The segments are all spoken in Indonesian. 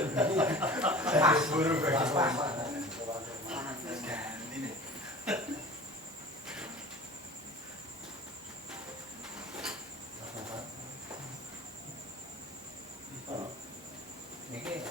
Pas guru pas. Niki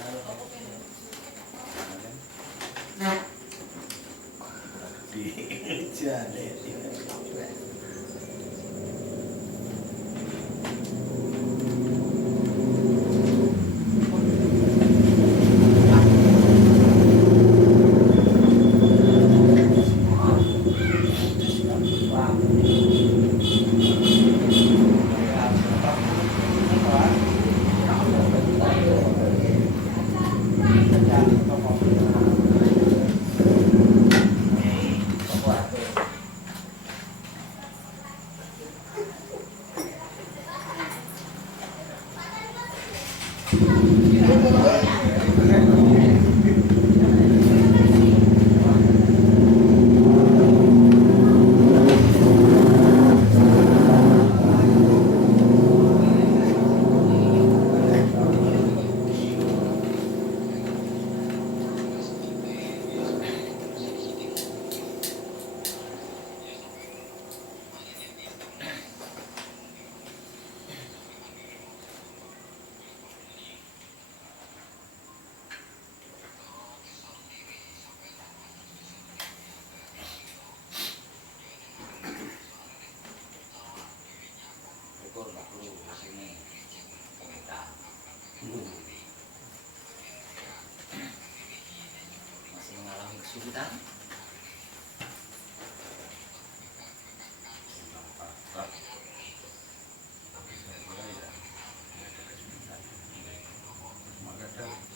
masih mengalami kesulitan.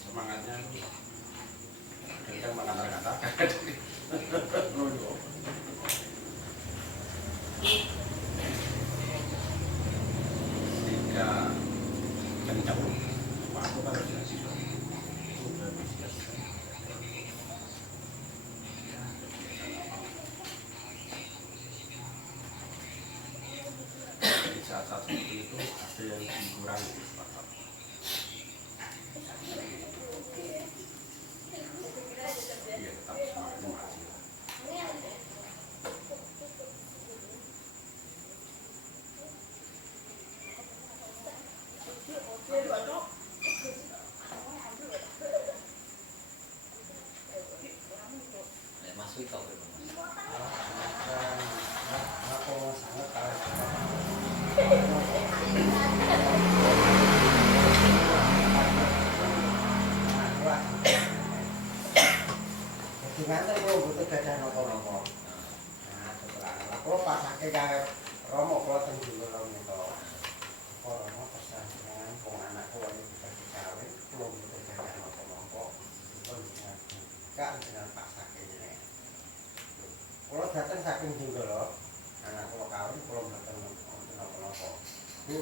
Semangatnya kadang mengatakan sehingga kencang waktu harus saat-saat seperti itu ada yang dikurangi. Iya, tetap semangatnya masih. Mas Wito Gimana kalau butuh gajah nopo-nopo? Nah, setelah kalau pasake karo Romo kalau tenggul Romo itu, Romo pesan dengan pung anakku ini bisa dikawin, kalau butuh gajah nopo-nopo, kan dengan pasake ini. Kalau datang saking tinggal loh, anak kalau kawin, kalau datang nopo-nopo, bu,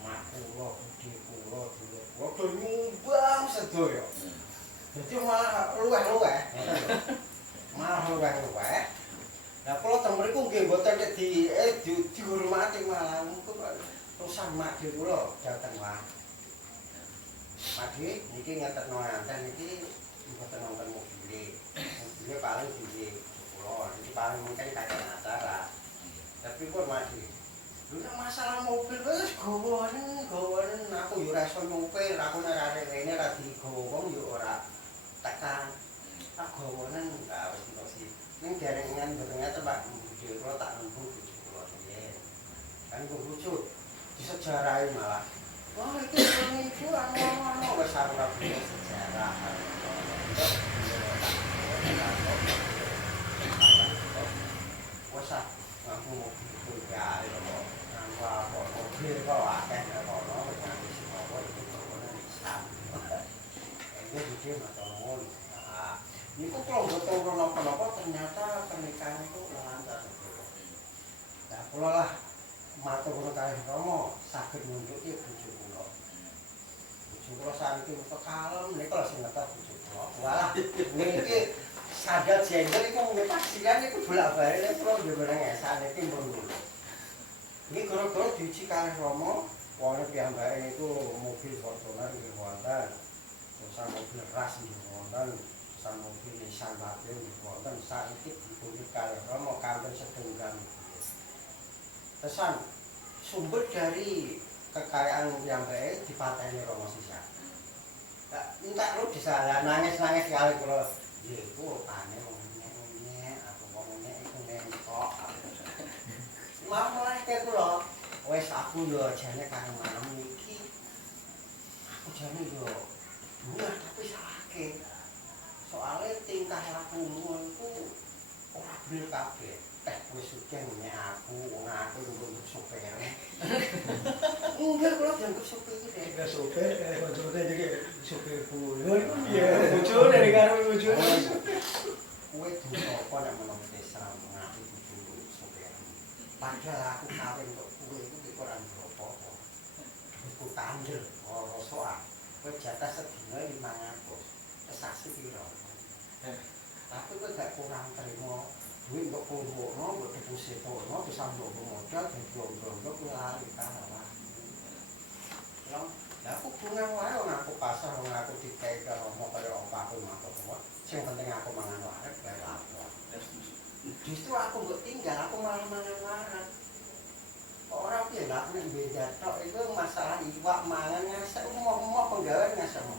mak kulo, budi kulo, dulu nyumbang sedoyo. Jadi malah luweh-luweh. Malah luweh-luweh. Lah kula teng mriku nggih mboten dihormati malah urusan Makde kula dateng wae. Makde niki ngetetno nganten niki mboten wonten mobil. Mobil paling di kula, iki paling mungkin kakek acara. Tapi pun Makde. Lha masalah mobil wis gawane aku yo ora iso nyupir, aku nek arek rene ra digowong yo ora tekan tak gawanen enggak wis sih ning jaringan betulnya tempat video kula tak nembung bojo kula riyen kan kok lucu disejarahi malah wah itu ibu anu wis ora punya sejarah wis aku mobil ya kok nang mobil kok akeh kono wis nang sapa itu gawanen Islam ini video matangul. Nah, ini kok kalau betul napa-napa ternyata pernikahan itu lancar. Nah, kula lah matur kula kalih Rama saged nunjuki bojo kula. Bojo kula saniki wis kalem nika lho sing ngetep bojo kula. Walah, niki sadar jengkel iku mung pastikan iku bolak-balik kula yo bareng esak niki mbon. Ini gara-gara diuji kalih Rama, wong piyambake niku mobil Fortuner nggih wonten. pesan mobil ras wonten, pesan mobil Nissan Latin wonten, saiki dipundhut kalih Rama kanthi setunggal. Pesan sumber dari kekayaan yang baik dipateni Rama sisa. Minta lu disalah nangis-nangis kali kula. Nggih, ku pane wong ngene aku wong ngene iku ngentok. Malah kaya kula, wis aku yo jane karo malam iki. Aku jane yo murah tapi sakit. Soale tingkah lakumu iku ora bener kabeh. Wis sugih nek aku nunggu sopir. Enggak kula dianggap sopir iki. Enggak sopir, bojone iki sopirku. Lho iku piye? Bojone nek karo bojone. Kowe duwe apa nek menawa desa ngaku bojoku sopir. Padahal aku kawin kok kowe iku ora apa-apa. Iku kandel ora soal. Kowe jatah sedina 500. Sasi piro? Tapi kowe gak kurang terima duit kok kumpulno, kok depositono, bisa mbok modal, dan blok-blok lari kalah. Lah aku bunga wae wong aku pasar, wong aku dikei karo omo kaya opaku matur. Sing penting aku mangan wareg bae lapor. Justru aku mbok tinggal, aku malah mangan wareg. Ora piye lah nek beda tok itu masalah iwak mangan ngasek umah-umah penggawean ngasek umah.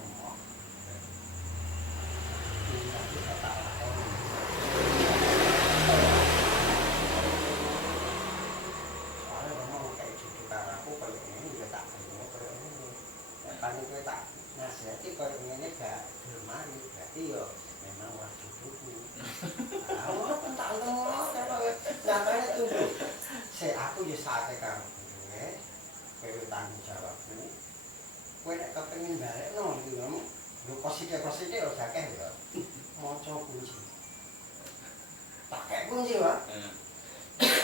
Paling kowe tak nasihati koyo ngene gak gelem berarti yo memang ora jodohku. Ah, ora pentak ngono karo nyatane tunggu. Aku yo sate karo kowe. Kowe tanggung jawabku. Kowe nek kepengin balekno iki lho kosite-kosite yo akeh yo. Maca kunci. Pakai kunci wae.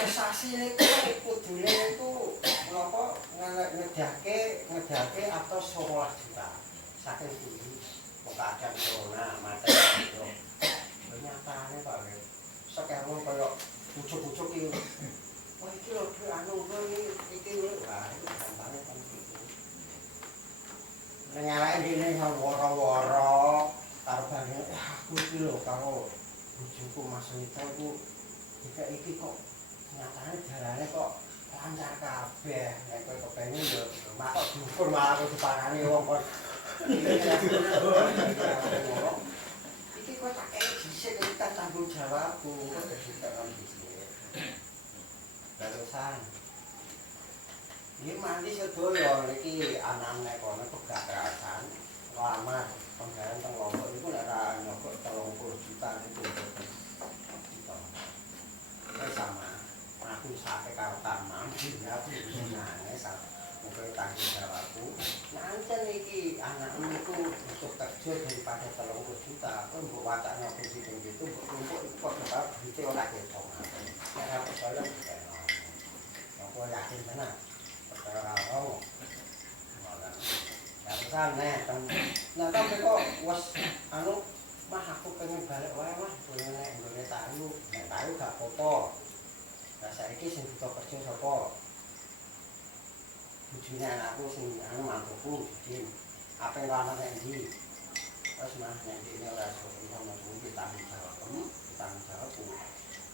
Sasi niku kudune niku napa ngedake atau 19 juta. Saking kuwi keadaan corona mate yo. Nyatane Pak Wes. Sekarang kaya pucuk-pucuk iki. Wah iki lho anu iki wah iki gampane kan iki. Ning awake dhewe woro-woro karo bane aku iki lho karo bojoku Mas Nita iku iki kok nyatane dalane kok lancar kabeh. Nek kowe kepengin yo makok dukur malah kudu diparani wong kok. Iki kok tak kei dhisik iki kan tanggung jawabku kok dadi tekan dhisik. Terusan. Iki mandi sedaya niki anak-anak kono pegak kerasan. Lamar penggawean teng Lombok niku nek ra nyokok 30 juta niku. Sama aku sampai karo tamam aku nangis mungkin tanggung jawabku nancen iki anak niku untuk kerja daripada 30 juta aku mbok wacana kunci gitu mbok tumpuk iku kok bakal duite ora ketok nek aku percaya aku yakin tenan percaya karo kan nah tapi kok wis anu mah aku pengen balik wae mah pengen nek nggone tahu nek tahu gak apa-apa. Lah saiki sing butuh kerja sapa? Bojone anakku sing anu mantuku Din. Apa yang lamar nek ndi? Wes mah nek dene ora iso ngono kuwi tanggung jawabku.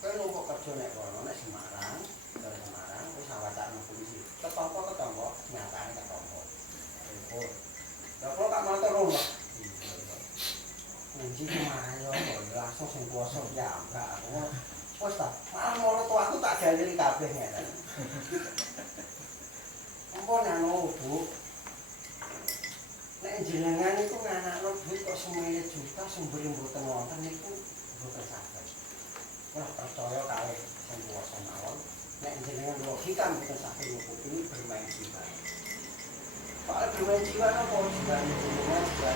Kowe numpuk kerja nek kono nek Semarang, dari Semarang wis awacane polisi. Ketompo nyatane ketompo. Lah kok tak matur rumah. Kunci mayo langsung sing kuwasa piyambak aku. Wes ta, malah moro aku tak jalini kabeh ngeten. Ampun anu, Bu. Nek jenengan iku nganakno duit kok 9 juta sumber mboten wonten niku mboten saged. Wah, percaya kalih sing kuwasa mawon. Nek jenengan logika mboten saged nyukupi bermain jiwa. Soal bermain jiwa apa jiwa jenengan jiwa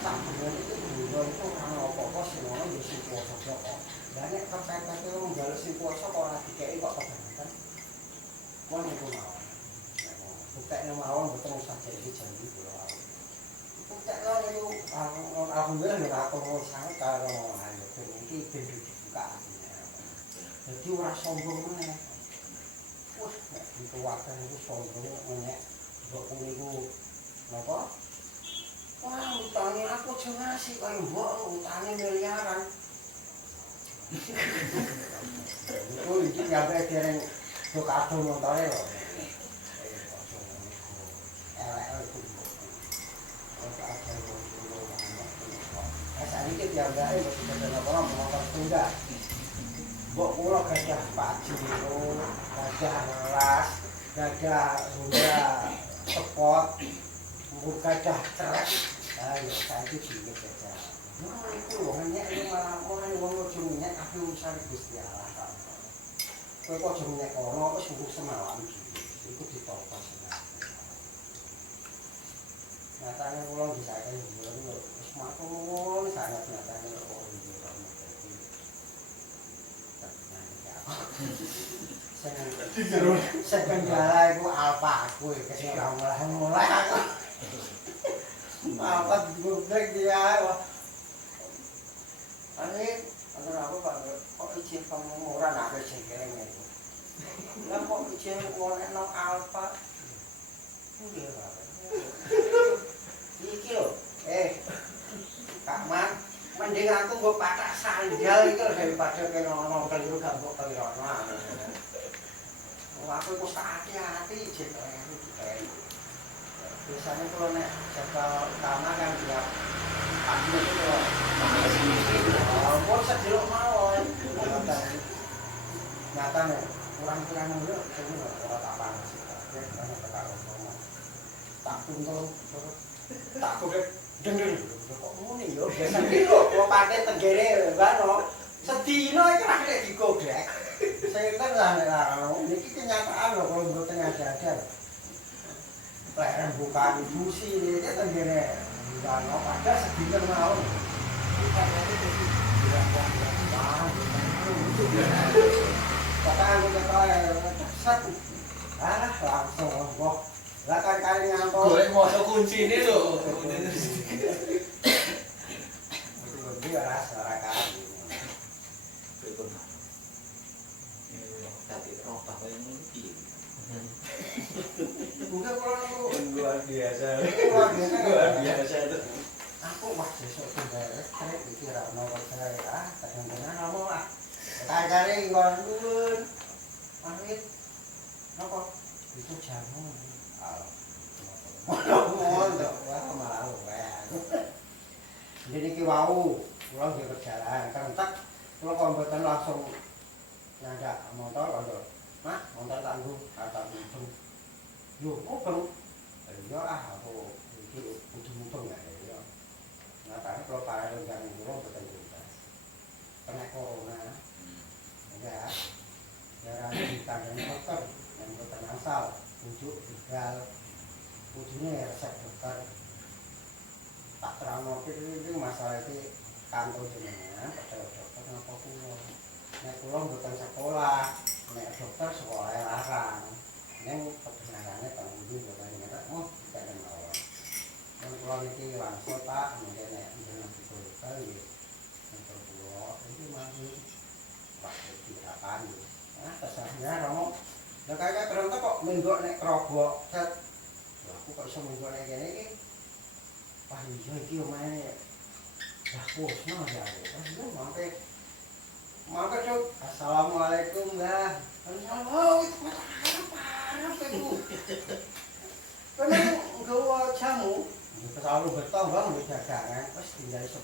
sampeyan itu dulu itu kan apa-apa semono yo sing kuwasa kok. Lah nek kepepet wong njaluk sing kuwasa kok ora dikeki kok kebangetan. Wong niku mawon. Buktekno mawon mboten usah jadi janji kula. Buktekno niku alhamdulillah nek aku sanget karo ayo iki ben dibuka atine. Dadi ora sombong meneh. Wah, nek dituwaken niku sombong menyek mbokku niku napa? Wah, utange aku aja ngasih kaya mbok utange miliaran. Iku iki nyampe dereng do kado montore lho. Elek iku. Saiki piyambake mboten kena apa motor tunggal. Mbok kula gadah Pajero, gadah Las, gadah Honda Sport, mbok gadah truk. Ayo saiki dikit gadah. Nah, iku wong nyek malah ora wong ojo nyek tapi urusan Gusti Allah ta. Kowe kok ojo nyek kono wis urus semalam iki. Iku ditopos. Nyatane kula disake yo wis matur sangat nyatane kok Sing kendala iku alpa aku kesih ora mulai aku. Apa digobek dia wah. Ane antara aku kok izin kamu ora nak jengkeleng itu. Lah kok izin ngono alpa. Nggih, Pak. Iki lho, Kak Man, mending aku nggo patak sandal iki daripada kena keliru gak mbok kelirono. Wah, aku wis hati-hati jek biasanya kalau nek sektor utama kan dia pagi itu kalau bos sejelok mawon nyata nih kurang-kurang dulu itu kalau tak panas ya karena tak ngomong tak puntung tak kok denger kok muni yo biasanya kok pakai tenggere bano sedino iki ra nek digodhek saya kan lah niki kenyataan lho kalau mboten ada Lek bukan busi ini tenggene bano pada sedino mau kata aku satu langsung wah lah kan kali ngantor Golek moso kuncine lho. Itu rasa rakan. Pripun, Pak? Tapi robah kaya ngono iki. Enggak kalau Luar biasa. luar biasa itu. aku wah besok tunggal strek iki ra ono wae kadang-kadang ngomong ah kare ngon nuwun pamit napa itu jamu wah malah wae jadi iki wau kula nggih berjalan kentek kula kok mboten langsung nyandak motor kok Mas motor tangguh kata mumpung yo kok iya aku iki kudu mumpung ya nah, karena kalau para yang burung betul bebas kena corona, ya, jarang ditandai dokter yang dokter asal, ujuk gagal, ujungnya resep dokter. Tak terang itu masalah itu kantor jenengan, pada dokter ngapa pulau. Nek pulau bukan sekolah, nek dokter sekolah larang. Neng kebenarannya tanggung jawab bukan nyata, tidak ada mawar. Dan kalau ini langsung Pak, mungkin nek dengan betul-betul ya, untuk pulau itu masih waktu dihadapan. Nah, terserahnya Romo. Nah, kayak ternyata kok menggok nek kerobok, set. Wah, aku kok bisa menggok nek gini. Wah, iya iki omahe. Wah, kusno ya. Wah, mampir Cuk. Assalamualaikum, Mbah. Assalamualaikum. Parah itu. Memang nggawa jamu. Selalu betul bang, dagangan, terus tinggal 10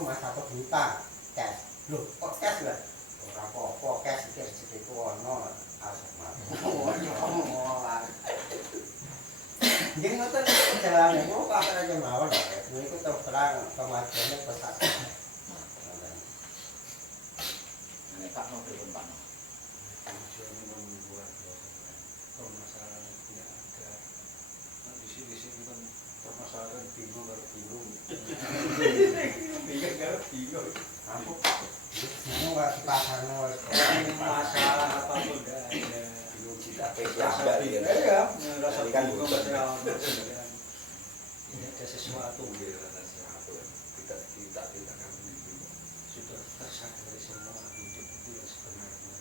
mas aku diutang cash, loh kok cash lah? Ora apa-apa, cash iki rezekiku ono Nggih ngoten perjalanan kula pasar aja mawon niku terus terang kemajuannya pesat. Nek Pak mau pripun Pak? Kemajuan membuat permasalahan tidak ada. Di sini kan permasalahan bingung baru bingung. Bingung. Aku bingung gak di pasarnya Masalah apapun enggak ada. Bingung kita Iya, merasa kan bingung bukan. Ini ada sesuatu Kita akan bingung. sudah tersadari semua hidup itu yang sebenarnya.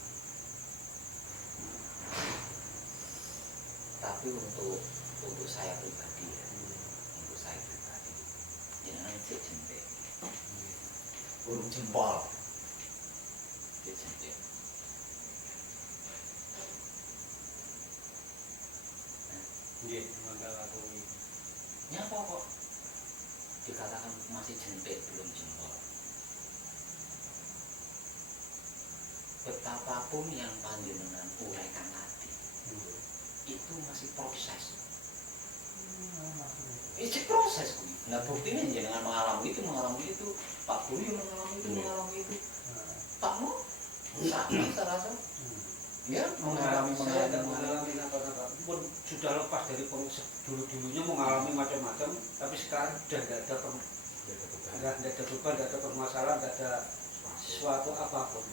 Tapi untuk saya pribadi ya, untuk saya pribadi, jangan cek jempol, urung jempol, cek jempol. Nggih, mangga lakoni. Nyapa kok dikatakan masih jempol belum jempol? Betapapun yang panjenengan uraikan tadi, itu masih proses. Itu proses. Nah buktinya jenengan mengalami itu, Pak Guru mengalami itu, Pak Mo sama saya rasa. Ya mengalami apa-apa. Pun sudah lepas dari dulu-dulunya mengalami macam-macam, tapi sekarang sudah tidak ada beban, tidak ada permasalahan, tidak ada sesuatu apapun.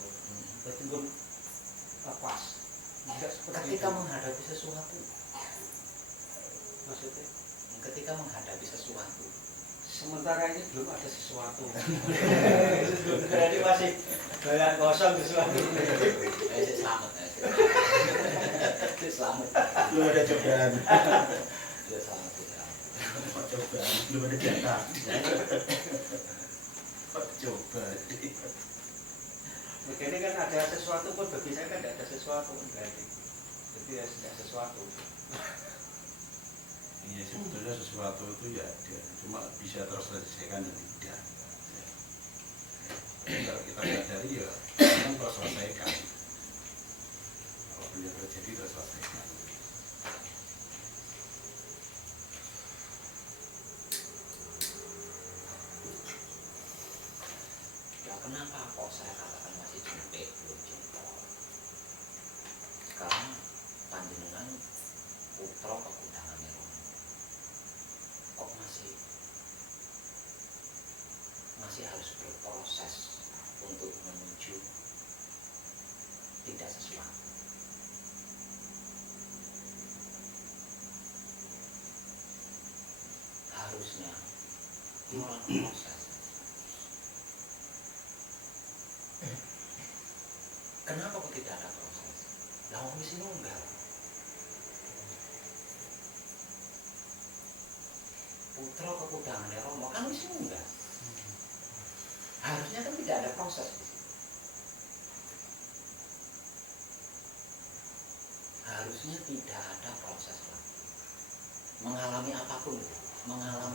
Berarti pun lepas. Tidak seperti ketika itu. menghadapi sesuatu, Maksudnya, ketika menghadapi sesuatu, sementara ini belum ada sesuatu. Berarti masih banyak kosong sesuatu. selamat, selamat, Belum ada cobaan. selamat. Cobaan belum ada data. Coba. Begini kan ada sesuatu pun bagi saya kan tidak ada sesuatu berarti. Jadi ya tidak sesuatu. Iya sebetulnya sesuatu itu ya ada, cuma bisa terselesaikan dan tidak. Kalau kita sadari ya, memang terselesaikan. Kalau beliau terjadi terselesaikan. Ya kenapa kok saya katakan masih jempol belum jempol? Karena panjenengan putra kegundangan Romo kok masih harus berproses untuk menuju tidak sesuatu. Harusnya mulai proses. Kenapa kok tidak ada proses? Lah wong wis nunggal. Putra kekundangan Romo kan wis nunggal. Harusnya kan tidak ada proses. Harusnya tidak ada proses lagi. Mengalami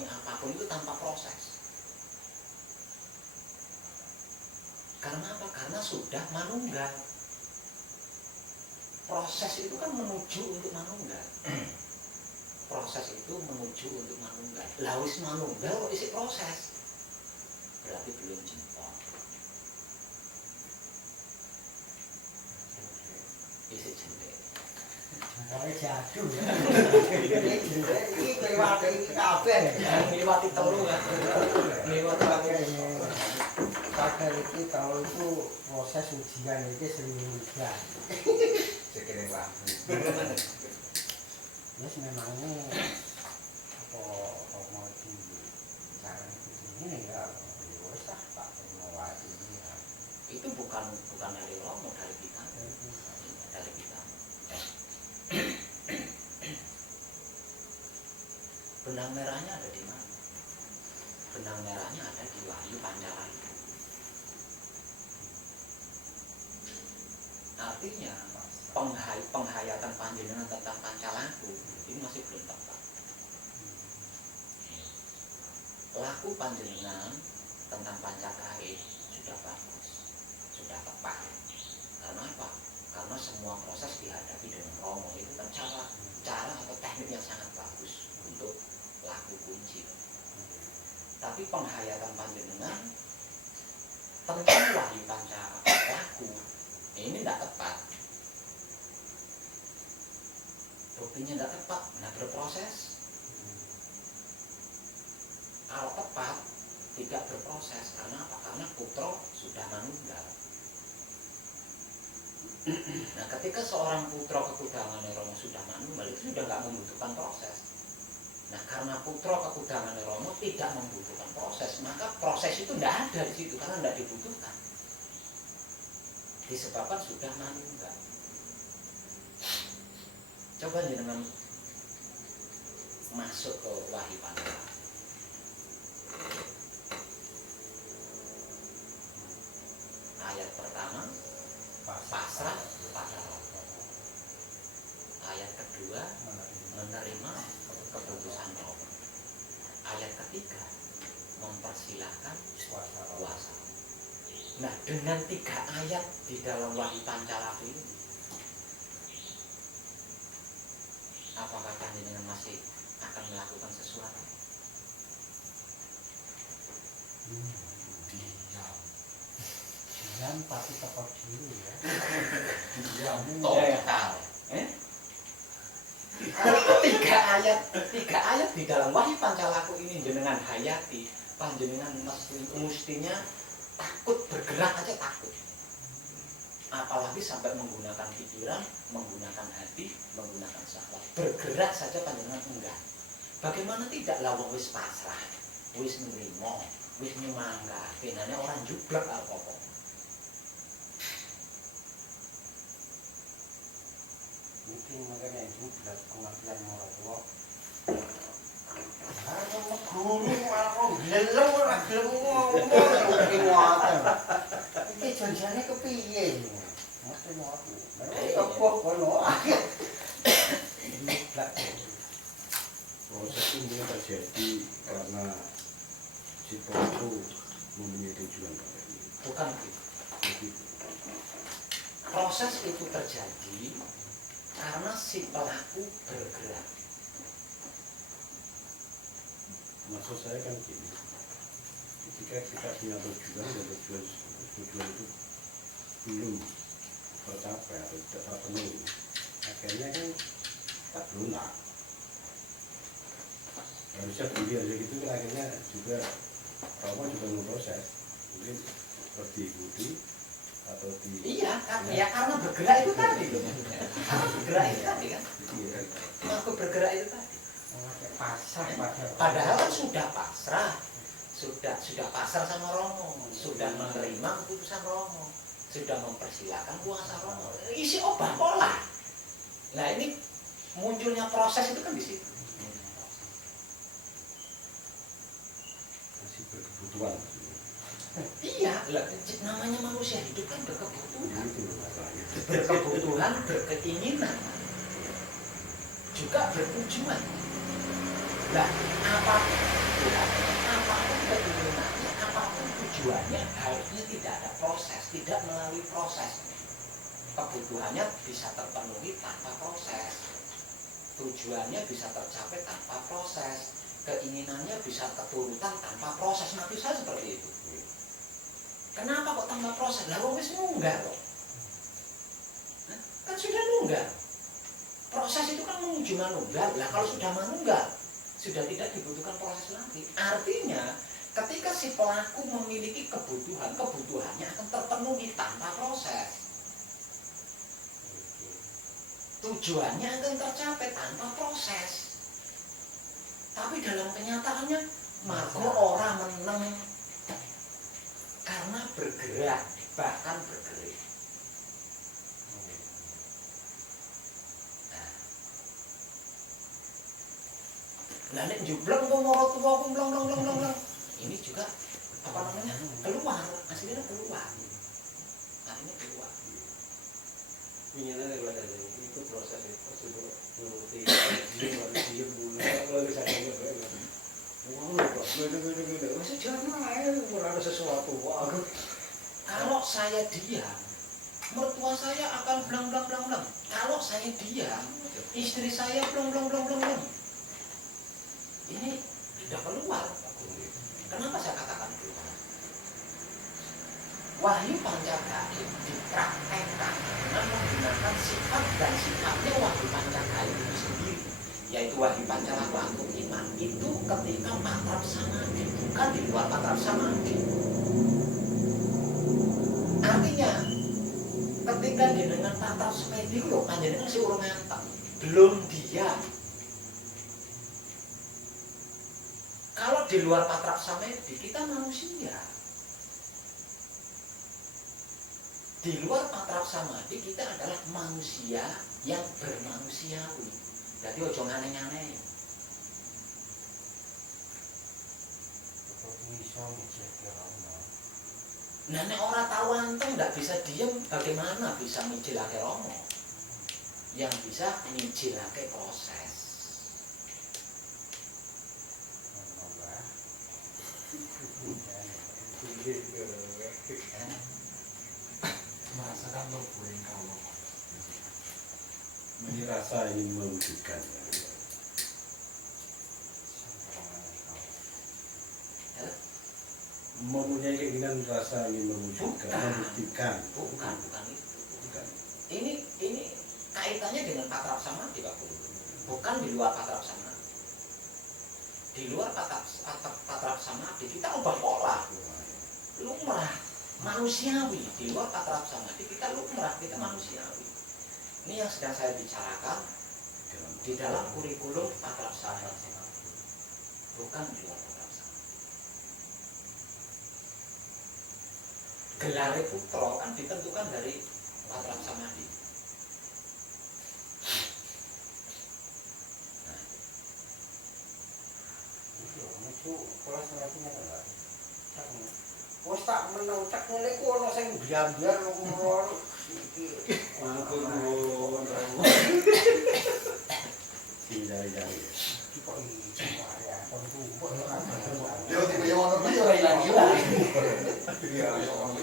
apapun itu tanpa proses. Karena apa? Karena sudah manunggal. Proses itu kan menuju untuk manunggal. Proses itu menuju untuk manunggal. Lah wis manunggal kok isi proses. Berarti belum jempol. Isi jempol. Jempolnya jatuh ya. Ini kelewatan ini kabeh. Ngliwati telu kan. Ngliwati Pakai ini kalau itu proses ujian itu sering ujian. Sekian waktu. Terus memang ini apa mau di cara ini ya usah tak melewati ini ya. itu bukan dari Romo, dari kita. Dari kita. Benang merahnya ada di mana? Benang merahnya ada di Wahyu Pancawali. Artinya penghayatan panjenengan tentang Pancalaku ini masih belum tepat. Laku panjenengan tentang Pancakae sudah bagus, sudah tepat. Karena apa? Karena semua proses dihadapi dengan Romo itu kan cara atau teknik yang sangat bagus untuk laku kunci. Tapi penghayatan panjenengan tentang Wahyu Pancalaku ini tidak tepat. Buktinya tidak tepat, tidak berproses. Kalau tepat, tidak berproses. Karena apa? Karena putra sudah manunggal. Nah, ketika seorang putra kekundangan Romo sudah manunggal, itu sudah tidak membutuhkan proses. Nah, karena putra kekundangan Romo tidak membutuhkan proses, maka proses itu tidak ada di situ karena tidak dibutuhkan. Disebabkan sudah manunggal. Coba jenengan masuk ke Wahyu Pancala. Ayat pertama pasrah pada Allah. Ayat kedua menerima keputusan Allah. Ayat ketiga mempersilahkan kuasa. Nah, dengan 3 ayat di dalam Wahyu Pancala ini, apakah panjenengan masih akan melakukan sesuatu? Diam tapi tepat dulu ya. Diam total. Tiga ayat di dalam Wahyu Pancalaku ini jenengan hayati, panjenengan mestinya takut, bergerak aja takut. Apalagi sampai menggunakan pikiran, menggunakan hati, menggunakan syahwat. Bergerak saja panjenengan enggak. Bagaimana tidak lawang wis pasrah, wis nerimo, wis nyemangga, benane orang jublek apa-apa. Mungkin makanya itu belas pengertian orang tua. Aku mau guru, aku gelem ora gelem ngomong iki ngoten. Iki janjane kepiye iki? Mesti ngoten. Kok kono. Proses ini terjadi karena si pelaku mempunyai tujuan. Bukan begitu. Proses itu terjadi karena si pelaku bergerak. Maksud saya kan gini, ketika kita punya tujuan dan tujuan itu belum tercapai atau tidak terpenuhi, akhirnya kan tak lunak. Harusnya dilihat gitu kan, akhirnya juga Romo juga memproses, mungkin harus diikuti atau di. Iya, kan? Ya karena bergerak itu tadi. Karena bergerak itu tadi kan. Aku bergerak itu tadi. Pasrah Padahal kan sudah pasrah, sudah pasrah sama Romo, sudah menerima keputusan Romo, sudah mempersilahkan kuasa Romo. Isi obah pola. Nah ini munculnya proses itu kan di situ. Masih berkebutuhan. Iya, namanya manusia hidup kan berkebutuhan, Itu masalahnya. berkebutuhan, berkeinginan, juga bertujuan. Nah, apapun keinginannya, apapun tujuannya, harusnya tidak ada proses, tidak melalui proses. Kebutuhannya bisa terpenuhi tanpa proses, tujuannya bisa tercapai tanpa proses, keinginannya bisa keturutan tanpa proses. Nabi saya seperti itu. Kenapa kok tanpa proses? Lah wis nunggal loh. Kan sudah nunggal. Proses itu kan menuju manunggal. Lah kalau sudah manunggal, sudah tidak dibutuhkan proses lagi. Artinya ketika si pelaku memiliki kebutuhan, kebutuhannya akan terpenuhi tanpa proses. Tujuannya akan tercapai tanpa proses. Tapi dalam kenyataannya margo orang meneng karena bergerak, bahkan bergerak. Nah, nek jubleng kok moro tuwa kok blong. Ini juga apa namanya? Keluar, hasilnya keluar. Akhirnya keluar. Minyak kalau ada itu proses itu sudah nuruti diem dulu kalau bisa kayak gitu. Wah, kok gede. Masih jangan aja ada sesuatu. Wah, Kalau saya diam, mertua saya akan blang. Kalau saya diam, istri saya blang. Ini sudah keluar. Kenapa saya katakan keluar? Wahyu Pancakain dipraktekkan dengan menggunakan sifat dan sifatnya Wahyu Pancakain itu sendiri, yaitu Wahyu Pancalaku Aku Iman itu ketika patrap samadhi, bukan di luar patrap samadhi. Artinya ketika dengan patrap samadhi lho panjenengan si urung nganteng, belum diam. Kalau di luar patrap samadhi kita manusia. Di luar patrap samadhi kita adalah manusia yang bermanusiawi. Jadi ojo aneh-aneh. iso mijilke Rama. Nah, nek ora tahu anteng ndak bisa diem, bagaimana bisa mijilake Rama? Yang bisa mijilake proses. Mbah. merasakan lepuh kalau Ini rasa ingin mewujudkan. Mempunyai keinginan rasa ingin mewujudkan, membuktikan. Bukan itu. Bukan. Ini kaitannya dengan patrap samadhi Pak Guru. Bukan di luar patrap samadhi. Di luar patrap samadhi kita ubah pola. Lumrah, manusiawi. Di luar patrap samadhi kita lumrah, kita manusiawi. Ini yang sedang saya bicarakan di dalam kurikulum patrap samadhi. Bukan di luar patrap samadhi. Gelar putra kan ditentukan dari patrap samadhi. Itu kelas ngertinya kan. Wes tak meneng tek ngene ku ana sing biar-biar ngomong iki. Ampun, Hindari-dari. Iki kok iki ya kon tumpuk ya kan. yo tipe yo ono yo ora ilang-ilang Iya,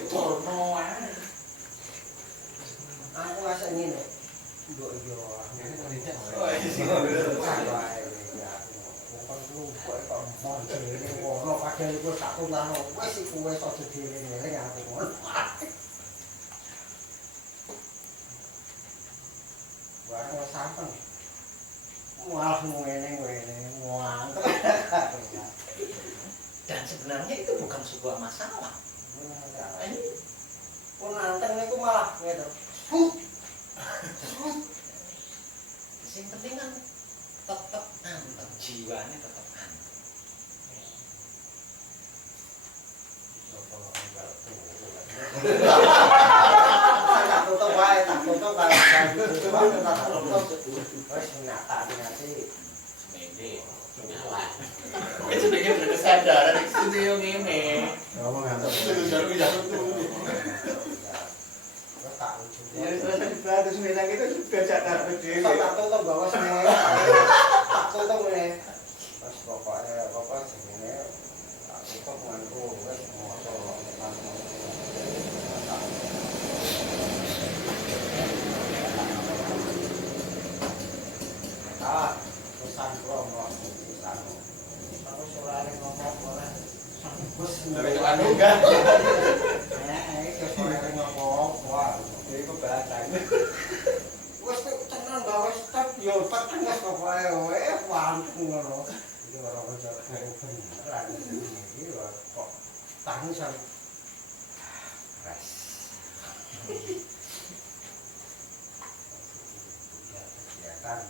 corno ae. Aku ngasih ngene. Mbok yo ngene kerja. oh iya Kon tumpuk kok mon jene ngono padahal iku tak tunano. Wes iku wis aja dieling-eling aku ngono. Wah, sampeng. Wah, ngene ngoang. Dan sebenarnya itu bukan sebuah masalah. Ini Pun anteng niku malah gitu. yang penting kan tetap anteng, jiwanya tetap anteng. Tak tutup wae, tak tutup wae. Tak tutup. Wes nyata-nyati. Semede, nyala. Itu bikin berkesadaran di studio ini. Ngomong ngantuk. jaruk tuh Wes tak lucu. Ya selesai dibantu semena itu juga cadar gede. Tak tutup bawas nih. Tak tutup nih. Wes pokoknya jenenge tak tutup nganggo wes moto pesan promo pesan. Aku sore ngomong ora. Wes dari anu kan iki sore ngomong wah. iku bahasa Wes tenan bawa step yo tegas pokoke wae wanteng ngono. Iki ora kaya beneran iki kok tangisan. Res. Ya kan.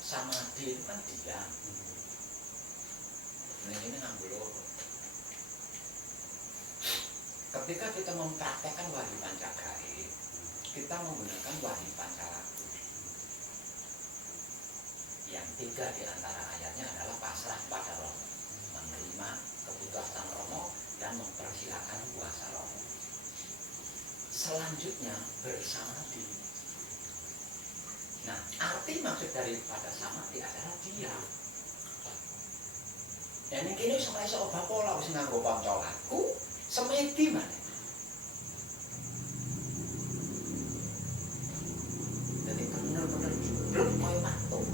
Samadhi itu kan diam. Nah ini nganggo. Ketika kita mempraktekkan wahyu pancagaib, kita menggunakan wahyu pancaraku. Yang tiga di antara ayatnya adalah pasrah pada Romo, menerima keputusan Romo dan mempersilakan kuasa Romo. Selanjutnya bersamadhi. Nah, arti maksud daripada samadhi adalah diam. Dan ini kini sampai seobat pola wis nganggo kanca laku, semedi mana? Jadi bener-bener jublek koyo patung.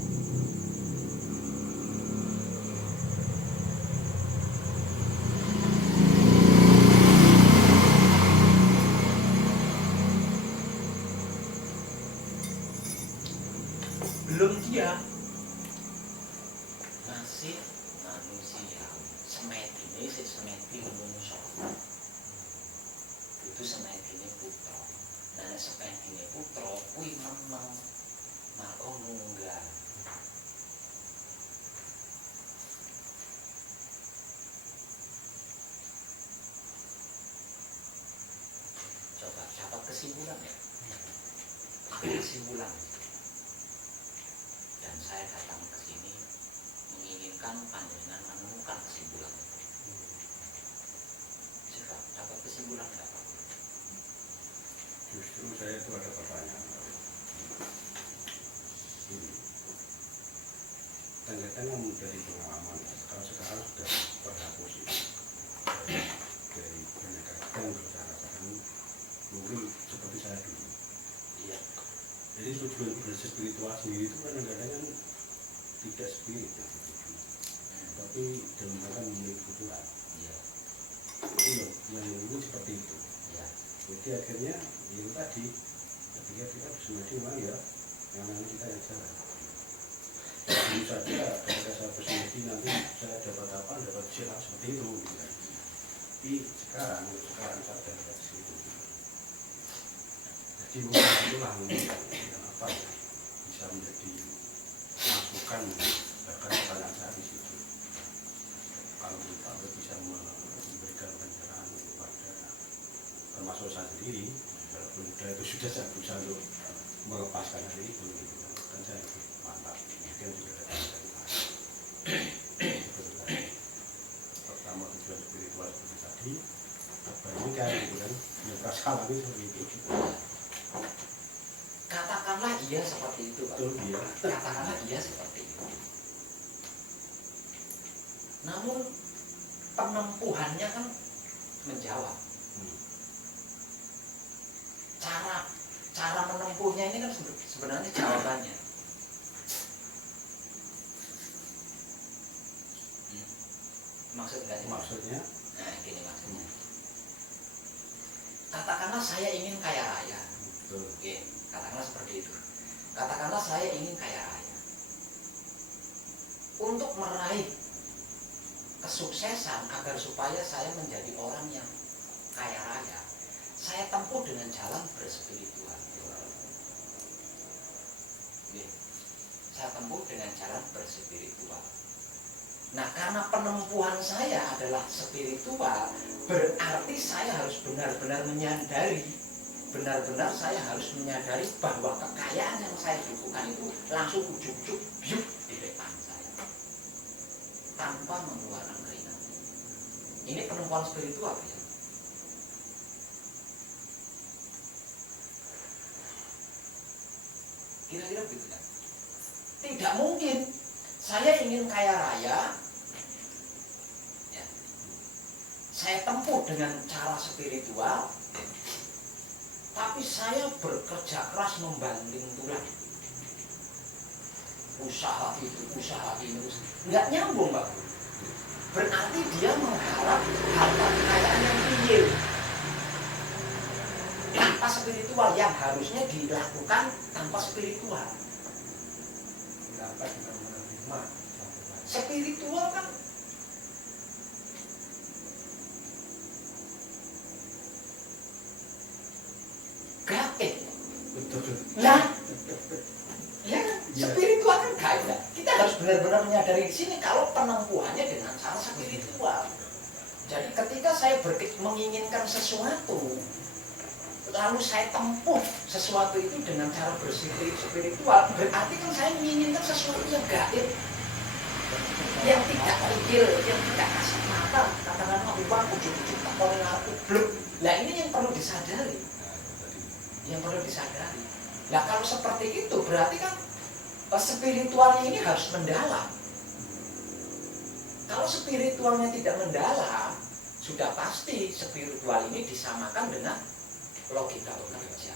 Belum dia masih manusia semedi ini si semedi menungso kesimpulan ya. Ada kesimpulan. Dan saya datang ke sini menginginkan panjenengan menemukan kesimpulan. Jika dapat kesimpulan nggak Pak? Justru saya itu ada pertanyaan. Ini kadang-kadang dari pengalaman, kalau sekarang sudah terhapus ini dari banyak kadang kalau saya rasakan mungkin seperti saya dulu. Iya. Jadi tujuan berspiritual sendiri itu kadang-kadang kan tidak spirit yang dituju, tapi dalam rangka memiliki kebutuhan. Iya. Itu yang mungkin seperti itu. Iya. Jadi akhirnya itu tadi ketika kita bersemedi memang ya yang namanya kita yang salah. Tentu saja ketika saya bersemedi nanti saya dapat apa, dapat silang seperti itu gitu kan. Tapi sekarang saya dapat situ. Jadi mungkin itulah yang apa ya, bisa menjadi masukan bahkan pertanyaan saya di situ. Kalau kita bisa memberikan pencerahan kepada termasuk saya sendiri, walaupun itu sudah saya berusaha untuk melepaskan hal itu, gitu kan saya lebih mantap. Mungkin juga ada dari saya. Pertama tujuan spiritual seperti tadi, perbaikan gitu kan, yang kasih alami seperti itu. Katakanlah iya seperti itu Pak. Betul, iya. Katakanlah iya seperti itu. Namun penempuhannya kan menjawab. Cara menempuhnya ini kan sebenarnya jawabannya. Maksudnya? Maksudnya? Nah, gini maksudnya. Katakanlah saya ingin kaya raya. Betul. Oke, katakanlah seperti itu. Katakanlah saya ingin kaya raya. Untuk meraih kesuksesan agar supaya saya menjadi orang yang kaya raya, saya tempuh dengan jalan berspiritual. Oke. Saya tempuh dengan jalan berspiritual. Nah, karena penempuhan saya adalah spiritual, berarti saya harus benar-benar menyadari, bahwa kekayaan yang saya butuhkan itu langsung ujuk-ujuk biuk di depan saya, tanpa mengeluarkan keringat. Ini penempuhan spiritual ya. Kira-kira begitu kan? Tidak mungkin saya ingin kaya raya, ya, saya tempuh dengan cara spiritual, tapi saya bekerja keras membanting tulang, usaha ini, nggak nyambung Pak. Berarti dia mengharap harta kekayaan yang real tanpa spiritual, yang harusnya dilakukan tanpa spiritual. Kenapa juga menerima? Spiritual kan gaib. Betul. Nah, ya kan? Spiritual kan gaib. Nah, kita harus benar-benar menyadari di sini kalau penempuhannya dengan cara spiritual. Jadi ketika saya menginginkan sesuatu, lalu saya tempuh sesuatu itu dengan cara berspiritual, berarti kan saya menginginkan sesuatu yang gaib, yang tidak real, yang tidak kasat mata, katakanlah uang ujuk-ujuk tak boleh ngaku blok. Nah ini yang perlu disadari, Nah kalau seperti itu berarti kan spiritualnya ini harus mendalam. Kalau spiritualnya tidak mendalam, sudah pasti spiritual ini disamakan dengan logika kerja.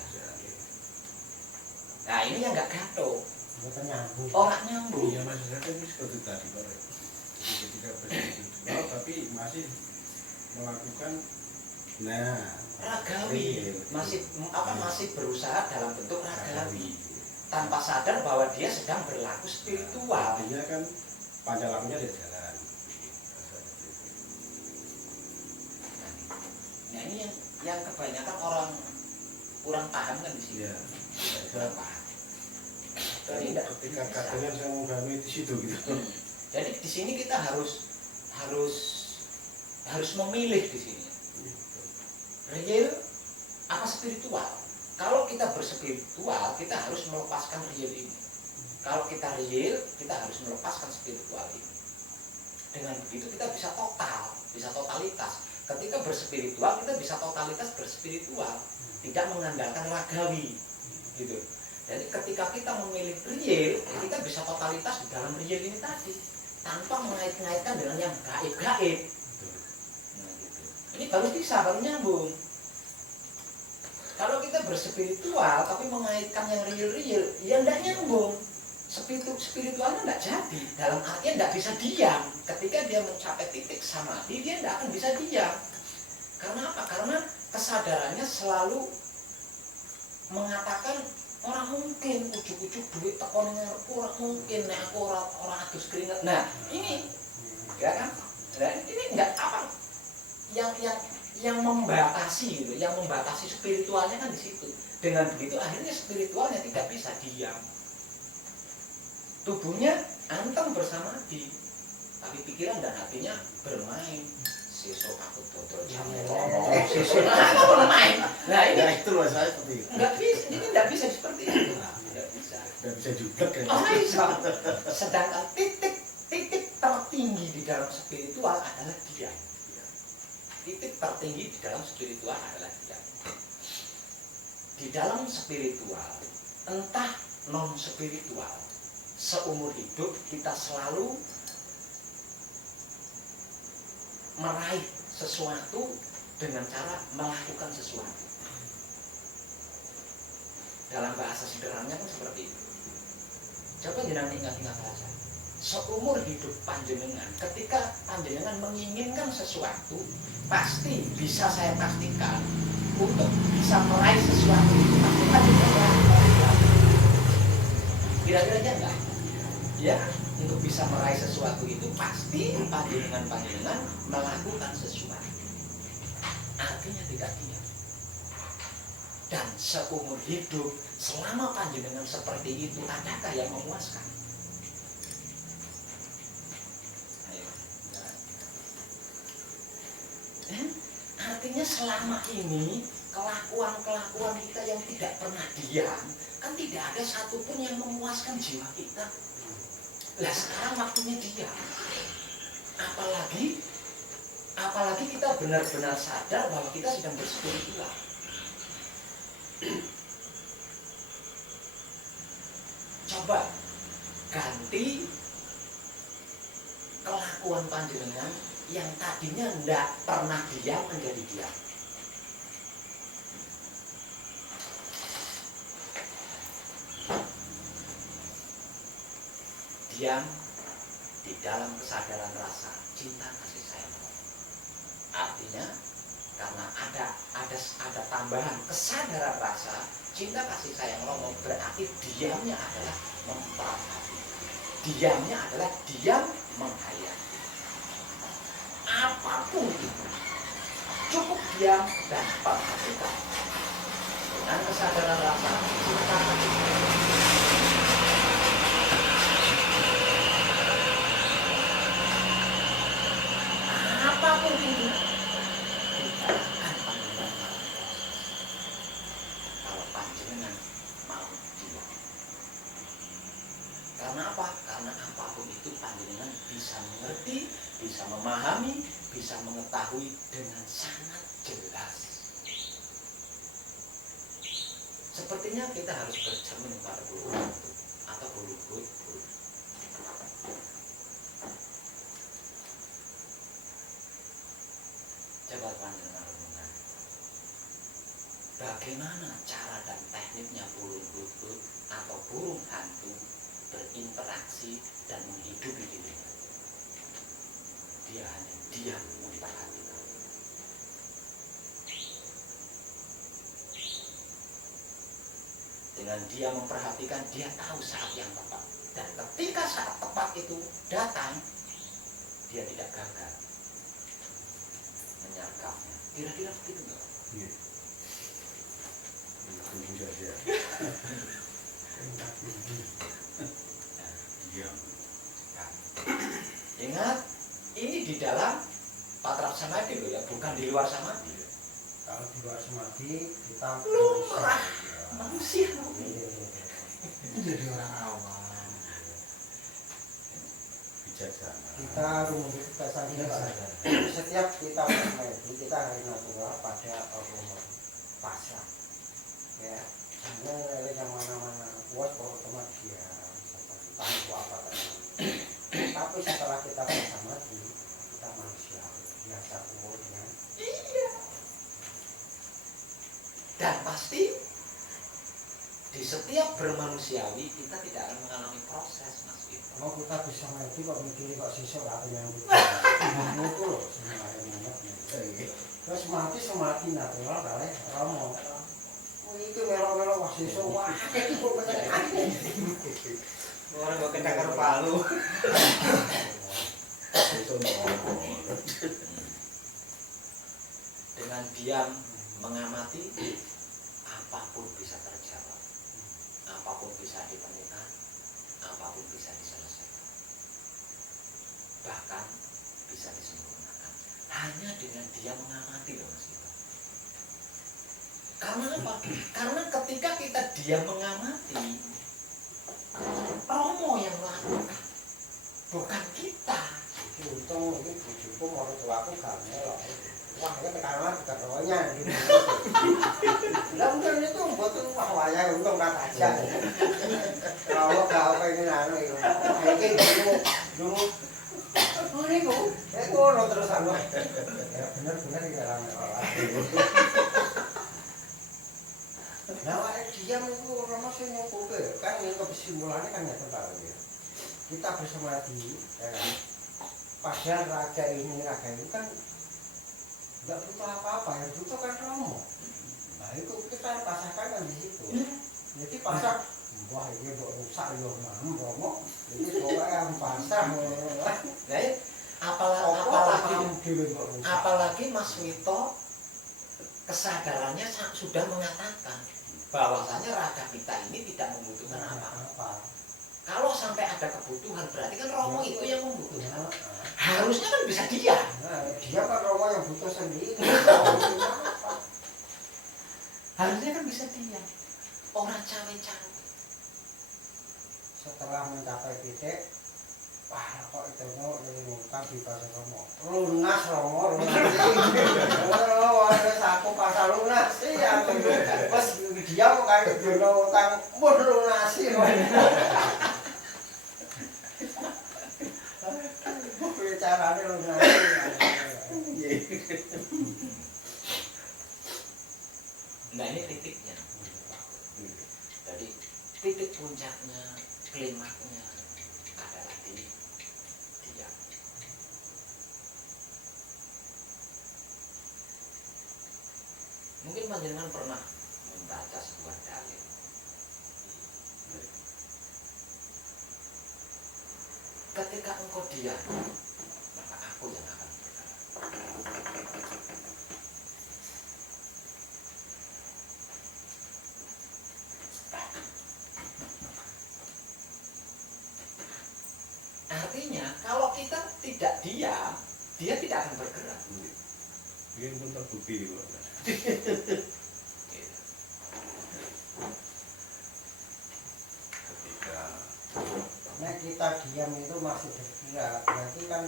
Nah ini yang nggak gato, Bukan nyambung. orang nyambung. Iya maksud saya kan seperti tadi Pak. Jadi ketika berspiritual tapi masih melakukan Ragawi, masih berusaha dalam bentuk ragawi, tanpa sadar bahwa dia sedang berlaku spiritual. Artinya kan pancalakunya di jalan. Nah ini yang kebanyakan orang kurang paham kan di sini. Iya. Kurang paham. Jadi Ketika kadang saya mengalami di situ gitu. Jadi di sini kita harus memilih di sini. Real apa spiritual? Kalau kita berspiritual, kita harus melepaskan real ini. Kalau kita real, kita harus melepaskan spiritual ini. Dengan begitu kita bisa total, bisa totalitas. Ketika berspiritual, kita bisa totalitas berspiritual, tidak mengandalkan ragawi, gitu. Jadi ketika kita memilih real, kita bisa totalitas di dalam real ini tadi, tanpa mengait-ngaitkan dengan yang gaib-gaib. Nah, gitu. Ini baru bisa, baru nyambung. Kalau kita berspiritual tapi mengaitkan yang real-real, ya enggak nyambung. Spiritualnya enggak jadi. Dalam artian enggak bisa diam. Ketika dia mencapai titik samadhi, dia enggak akan bisa diam. Karena apa? Karena kesadarannya selalu mengatakan orang mungkin ujuk-ujuk duit tekonnya orang mungkin nek aku orang adus keringet. Nah, ini ya kan? Nah, ini enggak apa yang membatasi gitu, yang membatasi spiritualnya kan di situ. Dengan begitu akhirnya spiritualnya tidak bisa diam. Tubuhnya anteng bersamadi, tapi pikiran dan hatinya bermain. Sesuk aku dodol jamu ngomong, sesuk aku bermain. Nah ini Ya itu loh saya seperti itu. nggak bisa, ini nggak bisa seperti itu. Nggak bisa. Nggak bisa juga kan. Oh bisa. Sedangkan titik tertinggi di dalam spiritual adalah diam. Titik tertinggi di dalam spiritual adalah diam. Di dalam spiritual, entah non spiritual, seumur hidup kita selalu meraih sesuatu dengan cara melakukan sesuatu. Dalam bahasa sederhananya kan seperti itu. Coba jenengan ingat-ingat saja. Seumur hidup panjenengan, ketika panjenengan menginginkan sesuatu, pasti bisa saya pastikan untuk bisa meraih sesuatu itu pasti panjenengan melakukan. Kira-kira aja enggak? Ya, untuk bisa meraih sesuatu itu pasti panjenengan melakukan sesuatu. Artinya tidak diam. Dan seumur hidup selama panjenengan seperti itu, adakah yang memuaskan? Artinya selama ini kelakuan kita yang tidak pernah diam, kan tidak ada satupun yang memuaskan jiwa kita. Lah sekarang waktunya diam. Apalagi kita benar-benar sadar bahwa kita sedang berspiritual. Coba ganti kelakuan panjenengan yang tadinya tidak pernah diam menjadi diam. Diam di dalam kesadaran rasa cinta kasih sayang. Artinya karena ada tambahan kesadaran rasa cinta kasih sayang Romo, berarti diamnya adalah memperhatikan. Diamnya adalah diam menghayati. Apapun itu cukup diam dan perhatikan dengan kesadaran rasa cinta kasih sayang. Apapun itu kita akan panjenengan kalau panjenengan mau diam. Karena apa? Karena apapun itu panjenengan bisa mengerti, bisa memahami, bisa mengetahui dengan sangat jelas. Sepertinya kita harus bercermin pada guru atau guru-guru. Coba panjenengan renungkan. Bagaimana cara dan tekniknya burung butut atau burung hantu berinteraksi dan menghidupi dirinya? Dia hanya diam memperhatikan. Dengan dia memperhatikan, dia tahu saat yang tepat. Dan ketika saat tepat itu datang, dia tidak gagal menyangkapnya. Kira-kira begitu enggak? Iya. Tunggu saja. Diam. Ingat, ini di dalam patrap samadhi loh ya, bukan di luar samadhi. Kalau di luar samadhi kita Lumrah. bisa. manusia. Jadi orang awam. Bijaksana. Kita harus memiliki kesadaran. Setiap kita bermedi, kita harus natural pada hormon pasrah. Ya, jangan yang mana-mana kuat kalau teman dia, tahu apa tadi. Tapi setelah kita bersama kita manusia biasa umurnya. Dan pasti di setiap bermanusiawi kita tidak akan mengalami proses, Mas Vito. Kalau kita bisa mati kok mikirin kok siswa katanya yang itu loh sebenarnya. Terus mati natural kali Romo. Itu melok-melok wah siswa wah itu kok bener. Orang kok kena karo palu. Itu ngomong. Dengan diam mengamati, apapun bisa terjawab, apapun bisa ditemukan, apapun bisa diselesaikan, bahkan bisa disempurnakan hanya dengan dia mengamati loh Mas Vito. Karena apa? Karena ketika kita diam mengamati, Romo yang melakukan, bukan kita. Untung ini bujuku mau tuaku gak melok. Wah, ini tekanan keronya gitu. Lah mungkin itu buat wah wayang untung kata aja. Kalau gak apa ini anu itu. Iki dulu. Oh niku, ngono terus anu. Ya bener-bener iki rame ora. Nah, diam itu Romo sing nyukuke kan yang kesimpulannya kan ya tentang ya. Kita bersama di ya kan. Padahal raga ini kan nggak butuh apa-apa, yang butuh kan Romo. Nah itu kita pasahkan kan di situ. Jadi pasang, wah ini buat rusak ya mam Romo. Ini pokoknya yang pasang. Apalagi Mas Vito kesadarannya sudah mengatakan bahwasanya raga kita ini tidak membutuhkan apa-apa. Kalau sampai ada kebutuhan berarti kan Romo itu yang membutuhkan. Harusnya kan bisa dia. Nah, dia kan Romo yang butuh sendiri. Harusnya kan bisa dia. Orang cawe-cawe. Setelah mencapai titik, wah kok itu mau ngutang di pasar Romo. Lunas Romo, lunas. Oh, ada satu pasar lunas sih ya. Pas dia mau kayak jono utang pun lunasi. Caranya lunas. Nah ini titiknya. Jadi titik puncaknya, klimaknya adalah di dia. Mungkin panjenengan pernah membaca sebuah dalil. Ketika engkau diam, maka aku yang akan bergerak. Artinya kalau kita tidak diam, dia tidak akan bergerak. Dia pun terbukti kok. Ketika Nah kita diam itu masih bergerak, berarti kan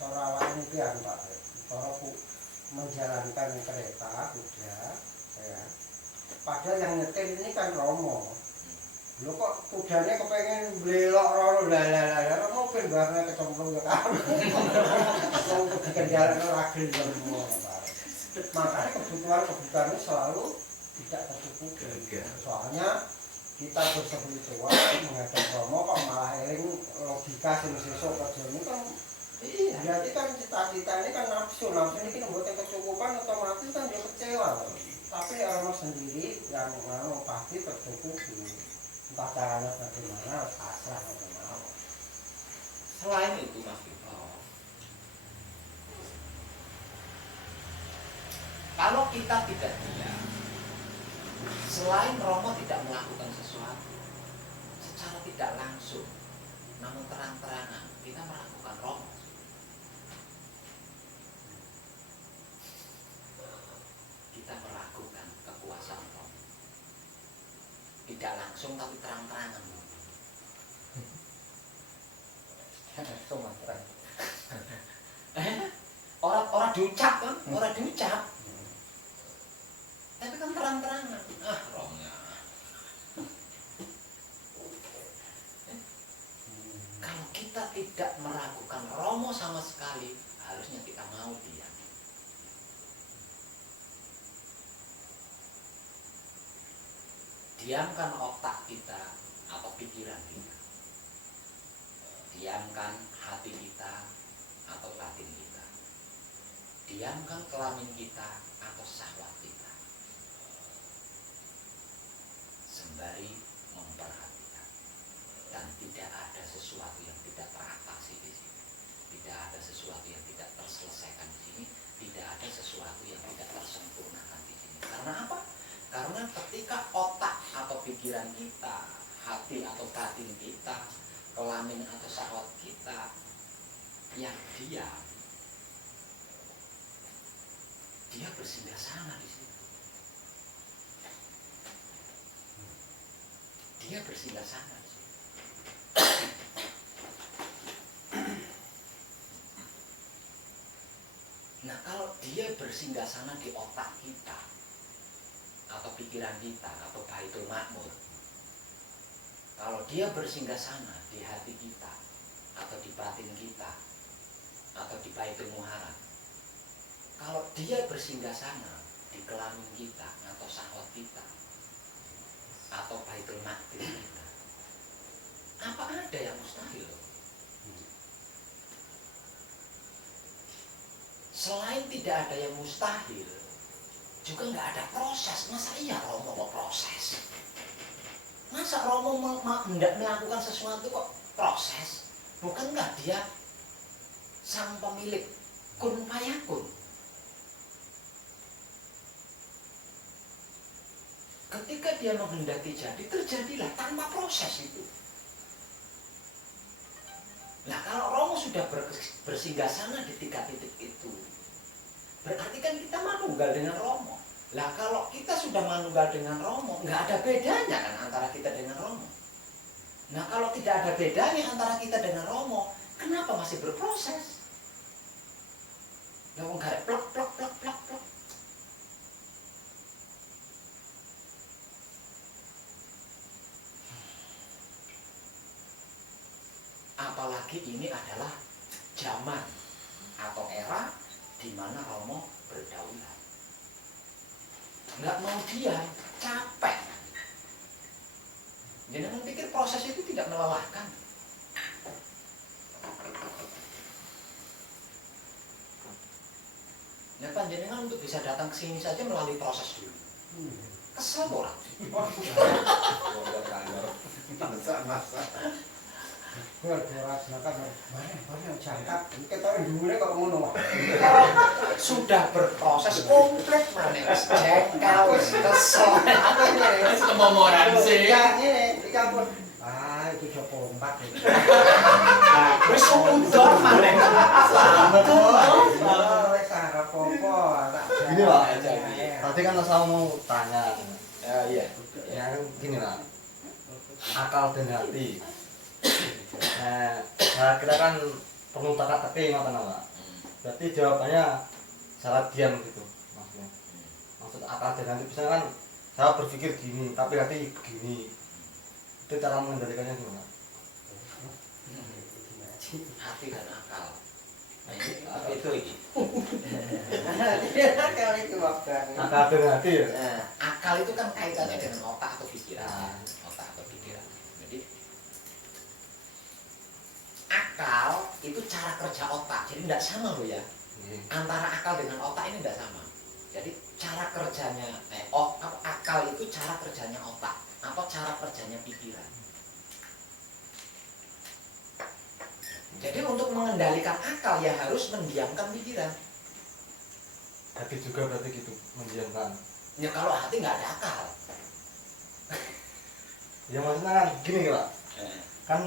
cara lain itu ya Pak, cara menjalankan kereta kuda, ya. Padahal yang nyetir ini kan Romo. Lho kok kudanya kepengen belok rono lah mobil barangnya kecemplung ya kan. Mau dikendalikan ragil semua. Makanya kebutuhan-kebutuhannya selalu tidak tercukupi. Soalnya kita berspiritual menghadap Romo kok malah eling logika sing sesuk kerja ini kan berarti kan cita-cita ini kan nafsu ini kan buat kecukupan otomatis kan dia kecewa. Tapi Romo sendiri yang pasti tercukupi. Entah caranya bagaimana, pasrah bagaimana. Selain itu Mas Vito, kalau kita tidak diam, selain Romo tidak melakukan sesuatu secara tidak langsung, namun terang-terangan kita melakukan Romo. Kita meragukan kekuasaan Romo. tidak langsung tapi terang-terangan. Orang diucap kan, orang diucap. Tapi kan terang-terangan. Romnya. Kalau kita tidak meragukan Romo sama sekali, harusnya kita mau diam. Diamkan otak kita atau pikiran kita. Diamkan hati kita atau batin kita. Diamkan kelamin kita atau syahwat kita. Sembari memperhatikan. Dan tidak ada sesuatu yang tidak teratasi di sini. Tidak ada sesuatu yang tidak terselesaikan di sini. Tidak ada sesuatu yang tidak tersempurnakan di sini. Karena apa? Karena ketika otak atau pikiran kita, hati atau batin kita, kelamin atau syahwat kita yang diam, dia bersinggah sana di situ. Dia bersinggah sana di situ. Nah, kalau dia bersinggah sana di otak kita, atau pikiran kita, atau Baitul Makmur, kalau dia bersinggah sana di hati kita, atau di batin kita, atau di Baitul Muharram, kalau dia bersinggah sana di kelamin kita, atau syahwat kita, atau Baitul Maqdis kita, apa ada yang mustahil? Selain tidak ada yang mustahil, juga nggak ada proses. Masa iya Romo mau proses? Masa Romo tidak melakukan sesuatu kok proses? Bukankah dia sang pemilik kun fayakun? Ketika dia menghendaki jadi, terjadilah tanpa proses itu. Nah, kalau Romo sudah bersinggah sana di 3 titik itu, berarti kan kita manunggal dengan Romo. Lah kalau kita sudah manunggal dengan Romo, nggak ada bedanya kan antara kita dengan Romo. Nah kalau tidak ada bedanya antara kita dengan Romo, kenapa masih berproses? Lah nggak plak plak plak plak plak. Apalagi ini adalah zaman atau era di mana Romo berdaulat. Nggak mau diam, capek. Jangan pikir proses itu tidak melelahkan. Nah, panjenengan untuk bisa datang ke sini saja melalui proses dulu. Kesel orang. Masa. Berdoa-doa banyak jangkap. Kita dulu kok ngono. Sudah berproses komplit maneh. Jengkel, kesel. Kemomoran sih. Ya ini dikampun. Itu Joko Empat. Wis udon maneh. Selamat. Wis arep apa? Gini Pak, tadi kan saya mau tanya. Iya. Ya gini Pak, akal dan hati. Nah, kita kan perlu teka-teki mata Pak. Berarti jawabannya salah diam gitu maksudnya. Maksud akal dan hati bisa kan saya berpikir gini, tapi hati begini. Itu cara mengendalikannya gimana? Hati dan akal. Nah, ini itu ini. Akal itu apa? Akal dan hati ya? Nah, akal itu kan kaitannya dengan otak atau pikiran. Otak atau pikiran. Jadi akal itu cara kerja otak. Jadi tidak sama loh ya. Antara akal dengan otak ini tidak sama. Jadi cara kerjanya akal itu cara kerjanya otak atau cara kerjanya pikiran. Jadi untuk mengendalikan akal ya harus mendiamkan pikiran. Hati juga berarti gitu, mendiamkan. Ya kalau hati nggak ada akal. Ya maksudnya kan gini Pak. Kan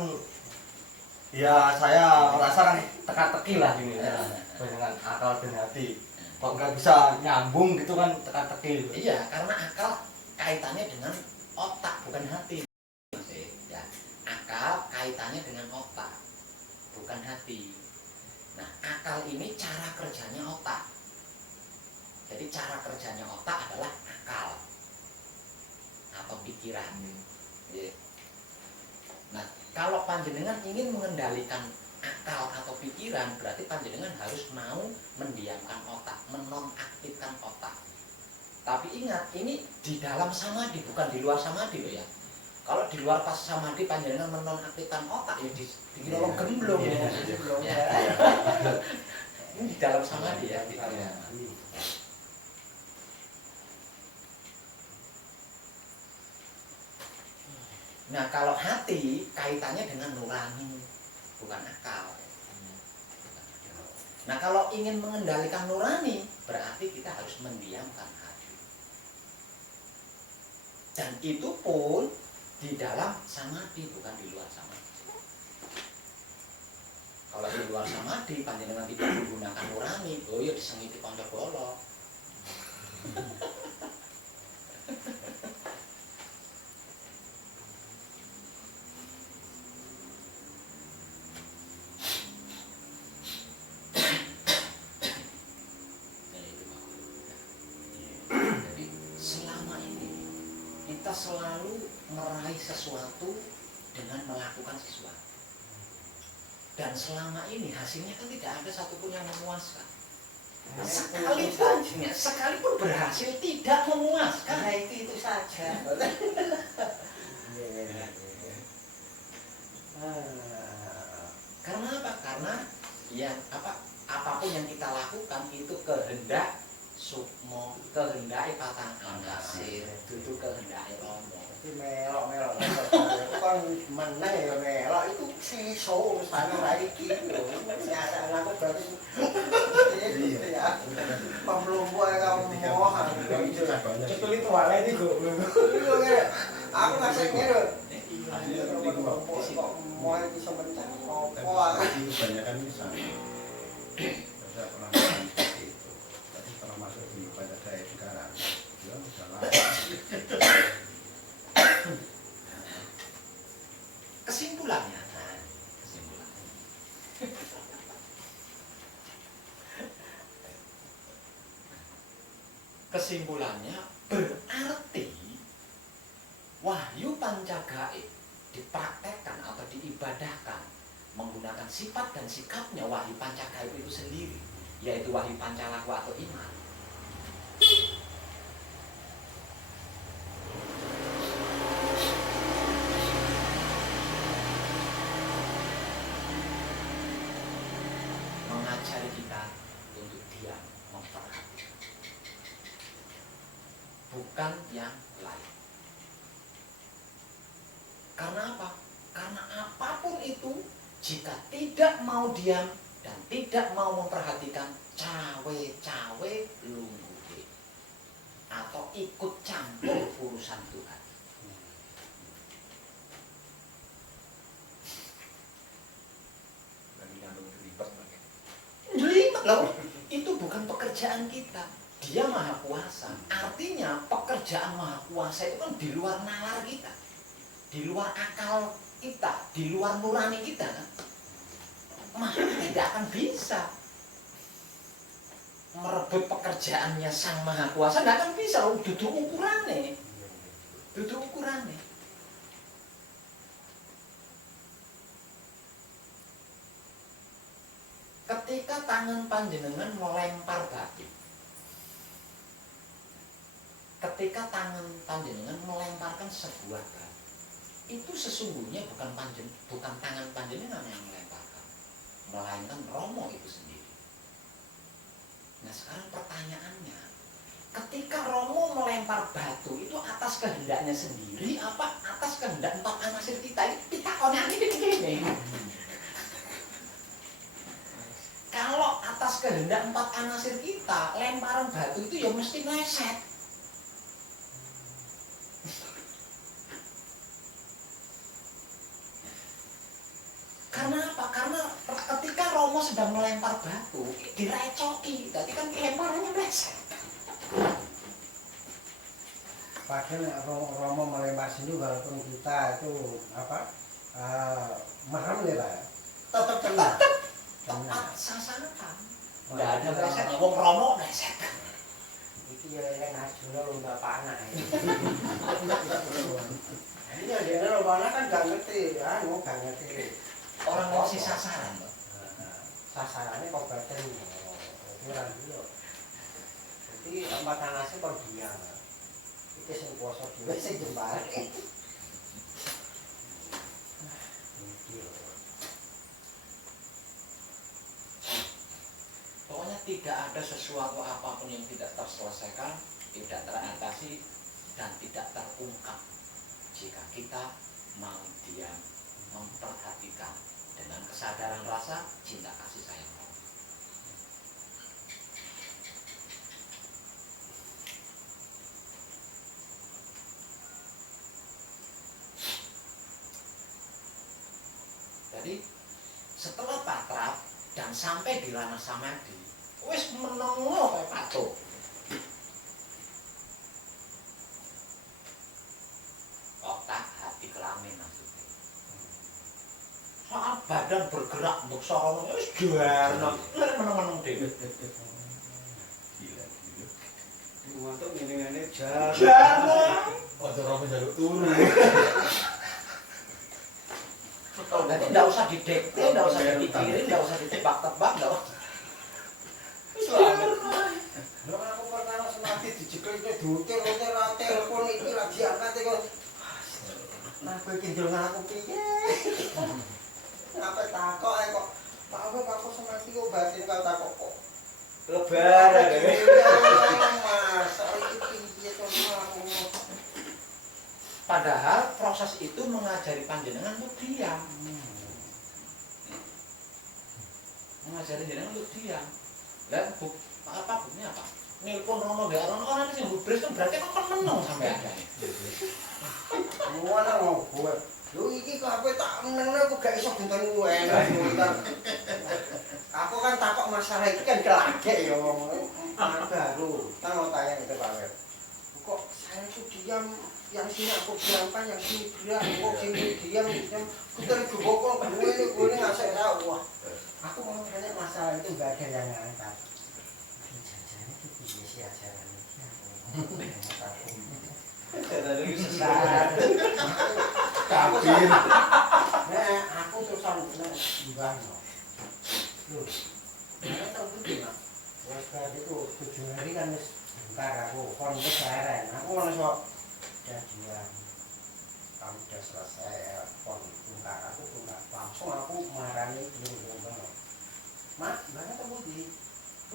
ya saya merasa kan teka-teki lah gini ya. Dengan akal dan hati. Kok nggak bisa nyambung gitu kan teka-teki. Iya, karena akal kaitannya dengan otak bukan hati. Ya, akal kaitannya dengan otak, bukan hati. Nah, akal ini cara kerjanya otak. Jadi cara kerjanya otak adalah akal atau pikiran. Ya. Nah, kalau panjenengan ingin mengendalikan akal atau pikiran, berarti panjenengan harus mau mendiamkan otak, menonaktifkan otak. Tapi ingat, ini di dalam samadhi, bukan di luar samadhi loh ya. Kalau di luar pas samadhi panjenengan menonaktifkan otak ya di dalam gemblong ya. Ini di dalam samadhi ya. Nah, kalau hati kaitannya dengan nurani, bukan akal. Nah, kalau ingin mengendalikan nurani, berarti kita harus mendiamkan hati. Dan itu pun di dalam samadhi, bukan di luar samadhi. Kalau di luar samadhi, panjenengan tidak menggunakan nurani, oh ya disengiti konco bolong. Selalu meraih sesuatu dengan melakukan sesuatu, dan selama ini hasilnya kan tidak ada satupun yang memuaskan. Sekalipun berhasil tidak memuaskan. Nah, itu saja. Karena apa? Karena ya apapun yang kita lakukan itu kehendak sukmo, kehendaki patang anasir, duduk kehendaki romo. Itu melok itu kan meneh ya melok itu seso misalnya lagi gitu. Nyata aku berarti itu ya. Pemlumbu kamu mohon. Cetul itu wae iki kok. Aku maksudnya lho. Kok mau bisa mencang opo. Kebanyakan bisa. Saya pernah seperti itu. Tapi pernah masuk di pada saya sekarang. Dia sudah lama. Kesimpulannya, kesimpulannya berarti wahyu pancagaib dipraktekkan atau diibadahkan menggunakan sifat dan sikapnya wahyu pancagaib itu sendiri, yaitu wahyu pancalaku atau iman. Mengajari kita untuk diam, memperhatikan, bukan yang lain. Karena apa? Karena apapun itu, jika tidak mau diam dan tidak mau memperhatikan, cawe-cawe lungguhe atau ikut campur urusan Tuhan. Ribet loh, itu bukan pekerjaan kita. Dia maha kuasa. Artinya pekerjaan maha kuasa itu kan di luar nalar kita, di luar akal kita, di luar nurani kita kan. Maka tidak akan bisa merebut pekerjaannya sang maha kuasa. Tidak akan bisa, duduk ukurannya. Duduk ukurannya. Ketika tangan panjenengan melempar batu, ketika tangan panjenengan melemparkan sebuah batu, itu sesungguhnya bukan tangan panjenengan yang melemparkan, melainkan Romo itu sendiri. Nah sekarang pertanyaannya, ketika Romo melempar batu itu atas kehendaknya sendiri apa atas kehendak empat anasir kita? Kita konek ini. Kalau atas kehendak empat anasir kita, lemparan batu itu ya mesti meleset. Karena apa? Karena ketika Romo sedang melempar batu, direcoki, tadi kan lemparannya meleset. padahal Romo melempar sini walaupun kita itu apa merem ya Pak, tetap kena. Tepat sasaran. Enggak ada reset, wong Romo reset. Iki ya yang ngajuna lomba panah. Ini ya dia lomba panah kan gak ngerti, gak ngerti. Orang ngasih sasaran, Pak. Sasarannya kok batin. Itu orang dulu. Jadi tempat tanasnya kok diam. Itu sing kuasa dhewe sing jembar. Pokoknya tidak ada sesuatu apapun yang tidak terselesaikan, tidak teratasi, dan tidak terungkap jika kita mau diam, memperhatikan dengan kesadaran rasa cinta kasih sayang Allah. Jadi setelah patrap dan sampai di ranah samadhi, wis menengo kayak patung. Otak, hati, kelamin maksudnya. Saat badan bergerak untuk sorong, wis jarno, meneng-meneng dhewe. Gila. Untuk ngene-ngene jar. Jarno. Ojo Romo jaluk turu. Jadi tidak usah didekte, tidak usah dipikirin, tidak usah ditebak-tebak, tidak usah. Selamat. Lho aku perkara semati dijekel iki diutir-utir ra telepon iki ra diangkat kok. Nah kowe iki ndonga aku piye? Ngapa takok kok. Pak aku semati kok batin kau takok kok. Lebaran ya. Mas, iki piye to aku. Padahal proses itu mengajari panjenengan untuk diam. Mengajari panjenengan untuk diam. Dan apa buktinya apa? Nelpon Rono gak Rono orang yang gubris kan berarti kan menang sampai ada. Ngono mau kowe. Lho iki kok aku tak meneng aku gak iso genteni kowe. Aku kan takok masalah iki kan kelagek ya wong. Baru, tak mau tanya itu Pak Wer. Kok saya tuh diam, yang sini aku diamkan, yang sini gerak, kok sini diam, putar gobok gue ini ngasih tahu. Wah, aku mau tanya masalah itu gak ada yang ngangkat. Jajannya itu biasa sih ajaran ini. Dari sesat. Kabin. Nah, aku terusan mbah no. Loh, mana tahu gitu Mas? Wes itu 7 hari kan wis bentar aku kon wis leren. Aku ono sok jadian. Kamu udah selesai kon bentar aku enggak langsung aku marani ngomong. Mak, mana tahu di?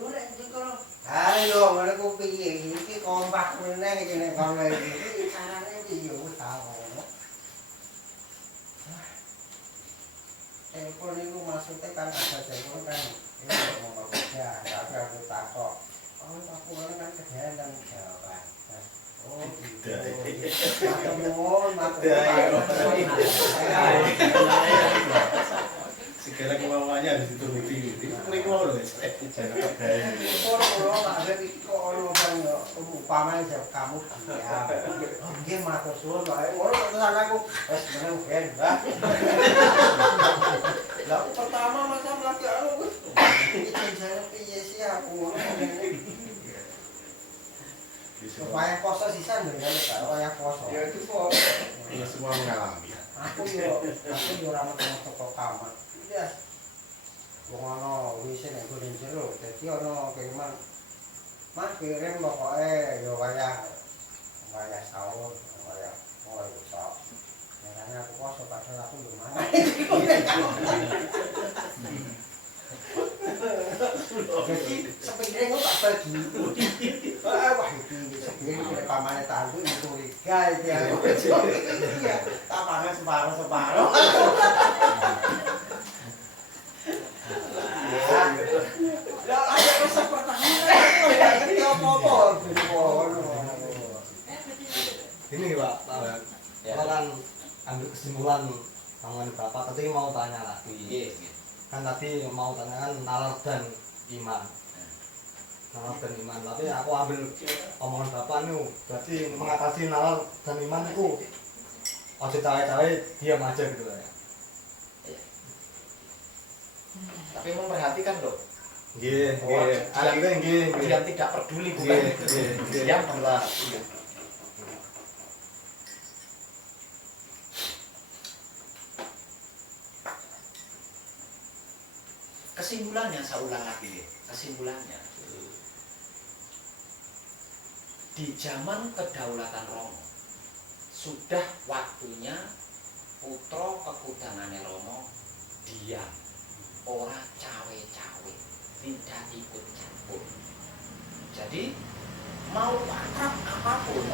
Lu nek jengkol. Ayo, ngene ku piye iki kompak meneh iki nek kono iki. Carane piye wis tau. Telepon itu maksudnya kan ada telepon kan ini mau bekerja, tapi aku takut aku kan kerjaan dan jawaban oh gitu Segala kemauannya harus dituruti. Itu mereka mau loh. kalau ada kalau umpamanya kamu diam dia matur suwun orang terus aku wes meneng ben Mbak lah aku pertama masa lagi anu iki jenenge piye sih aku supaya poso sisan lho ya kaya poso ya itu kok Ya semua mengalami. aku yo ora metu toko kamar ya wong ana wis nek nggon jero dadi ana kiriman Mas kirim pokoke yo wayah sahur wayah besok makanya aku poso padahal aku yo mangan jadi sepinggirnya tak bagi wah ini sepinggirnya pamannya tandu ini curiga itu ya tak pangan separuh lah ada resep pertama ngerti apa-apa Ini Pak, kita kan ambil kesimpulan tangan Bapak ketika mau tanya lagi. Kan tadi mau tanyakan nalar dan iman. nalar dan iman. Tapi aku ambil omongan bapak nih, berarti mengatasi nalar dan iman itu ojo cawe-cawe diam aja gitu ya. Tapi memperhatikan loh. Nggih, nggih. Akhirnya nggih, nggih. Dia tidak peduli bukan Nggih, nggih, nggih. diam adalah kesimpulannya, saya ulang lagi, kesimpulannya di zaman kedaulatan Romo sudah waktunya putra kekudangannya Romo diam, ora cawe-cawe, tidak ikut campur. Jadi mau akrab apapun,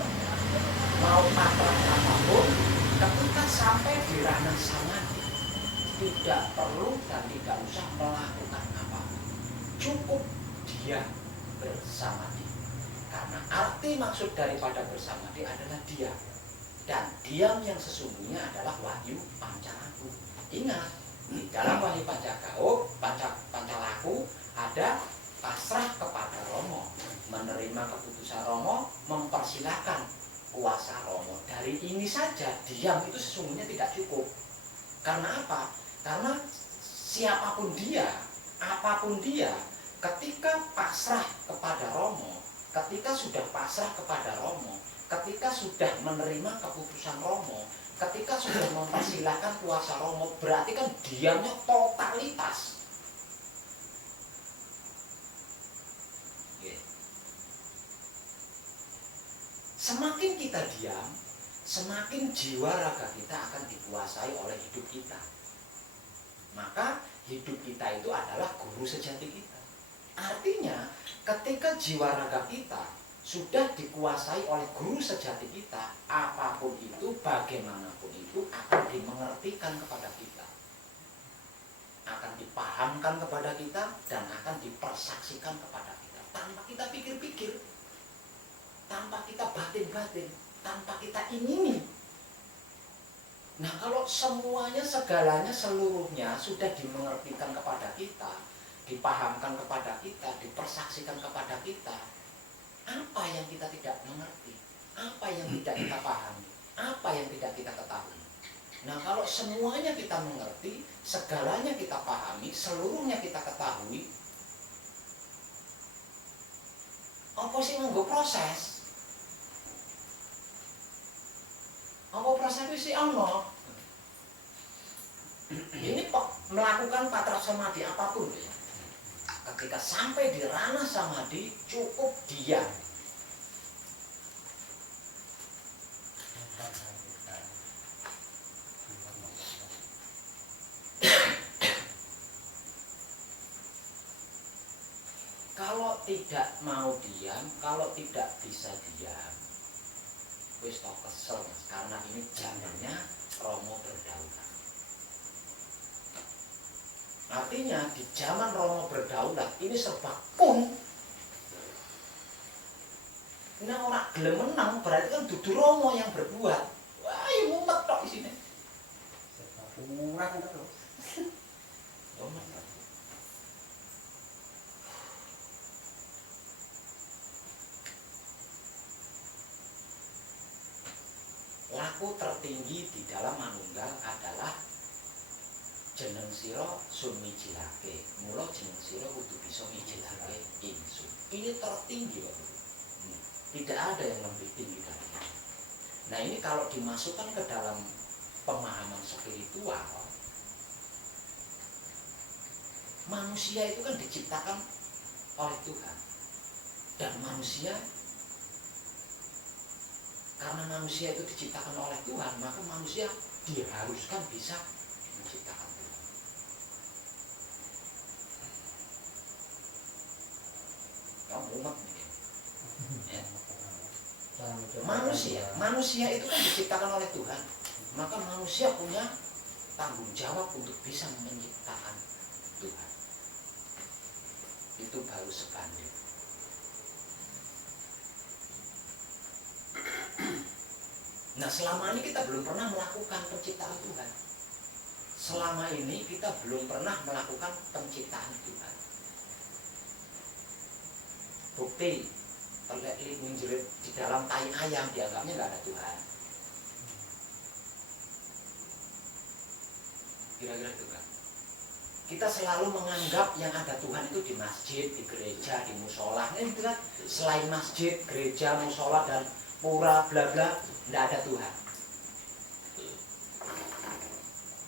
ketika sampai di ranah samadhi tidak perlu dan tidak usah melakukan apa-apa, cukup diam bersamadhi. Karena arti maksud daripada bersamadhi adalah diam, dan diam yang sesungguhnya adalah wahyu pancalaku. Ingat, di dalam wahyu pancalaku ada pasrah kepada Romo, menerima keputusan Romo, mempersilahkan kuasa Romo. Dari ini saja diam itu sesungguhnya tidak cukup. Karena apa? Karena siapapun dia, apapun dia, ketika pasrah kepada Romo, ketika sudah pasrah kepada Romo, ketika sudah menerima keputusan Romo, ketika sudah mempersilahkan kuasa Romo, berarti kan diamnya totalitas. Semakin kita diam, semakin jiwa raga kita akan dikuasai oleh hidup kita. Maka hidup kita itu adalah guru sejati kita. Artinya ketika jiwa raga kita sudah dikuasai oleh guru sejati kita, apapun itu, bagaimanapun itu akan dimengertikan kepada kita, akan dipahamkan kepada kita, dan akan dipersaksikan kepada kita tanpa kita pikir-pikir, tanpa kita batin-batin, tanpa kita ingini. Nah, kalau semuanya, segalanya, seluruhnya sudah dimengertikan kepada kita, dipahamkan kepada kita, dipersaksikan kepada kita, apa yang kita tidak mengerti, apa yang tidak kita pahami, apa yang tidak kita ketahui. Nah, kalau semuanya kita mengerti, segalanya kita pahami, seluruhnya kita ketahui, apa sih nganggo proses? Apa proses itu sih ono? Ini melakukan patra samadhi apapun ya. Ketika sampai di ranah samadhi cukup diam. Kalau tidak mau diam, kalau tidak bisa diam, wis tok kesel Mas, karena ini zamannya Romo berdaulat. Artinya di zaman Romo berdaulat ini serba kun. Nah, orang gelem menang berarti kan dudu Romo yang berbuat. Wah, ya mumet tok di sini. Kurang terus. Laku tertinggi di dalam manunggal adalah jeneng sira sun mijilake. Mula jeneng sira kudu bisa mijilake ingsun. Ini tertinggi Pak. Tidak ada yang lebih tinggi dari ini. Nah, ini kalau dimasukkan ke dalam pemahaman spiritual, manusia itu kan diciptakan oleh Tuhan. Dan manusia, karena manusia itu diciptakan oleh Tuhan, maka manusia diharuskan bisa menciptakan Tuhan. Kamu umat nih. Ya. Manusia itu kan diciptakan oleh Tuhan, maka manusia punya tanggung jawab untuk bisa menciptakan Tuhan. Itu baru sebanding. Nah, selama ini kita belum pernah melakukan penciptaan Tuhan. Selama ini kita belum pernah melakukan penciptaan Tuhan. bukti terlihat menjerit di dalam tai ayam, dianggapnya nggak ada Tuhan. Kira-kira itu kan. Kita selalu menganggap yang ada Tuhan itu di masjid, di gereja, di musola. Ini kan selain masjid, gereja, musola dan pura bla bla, tidak ada Tuhan.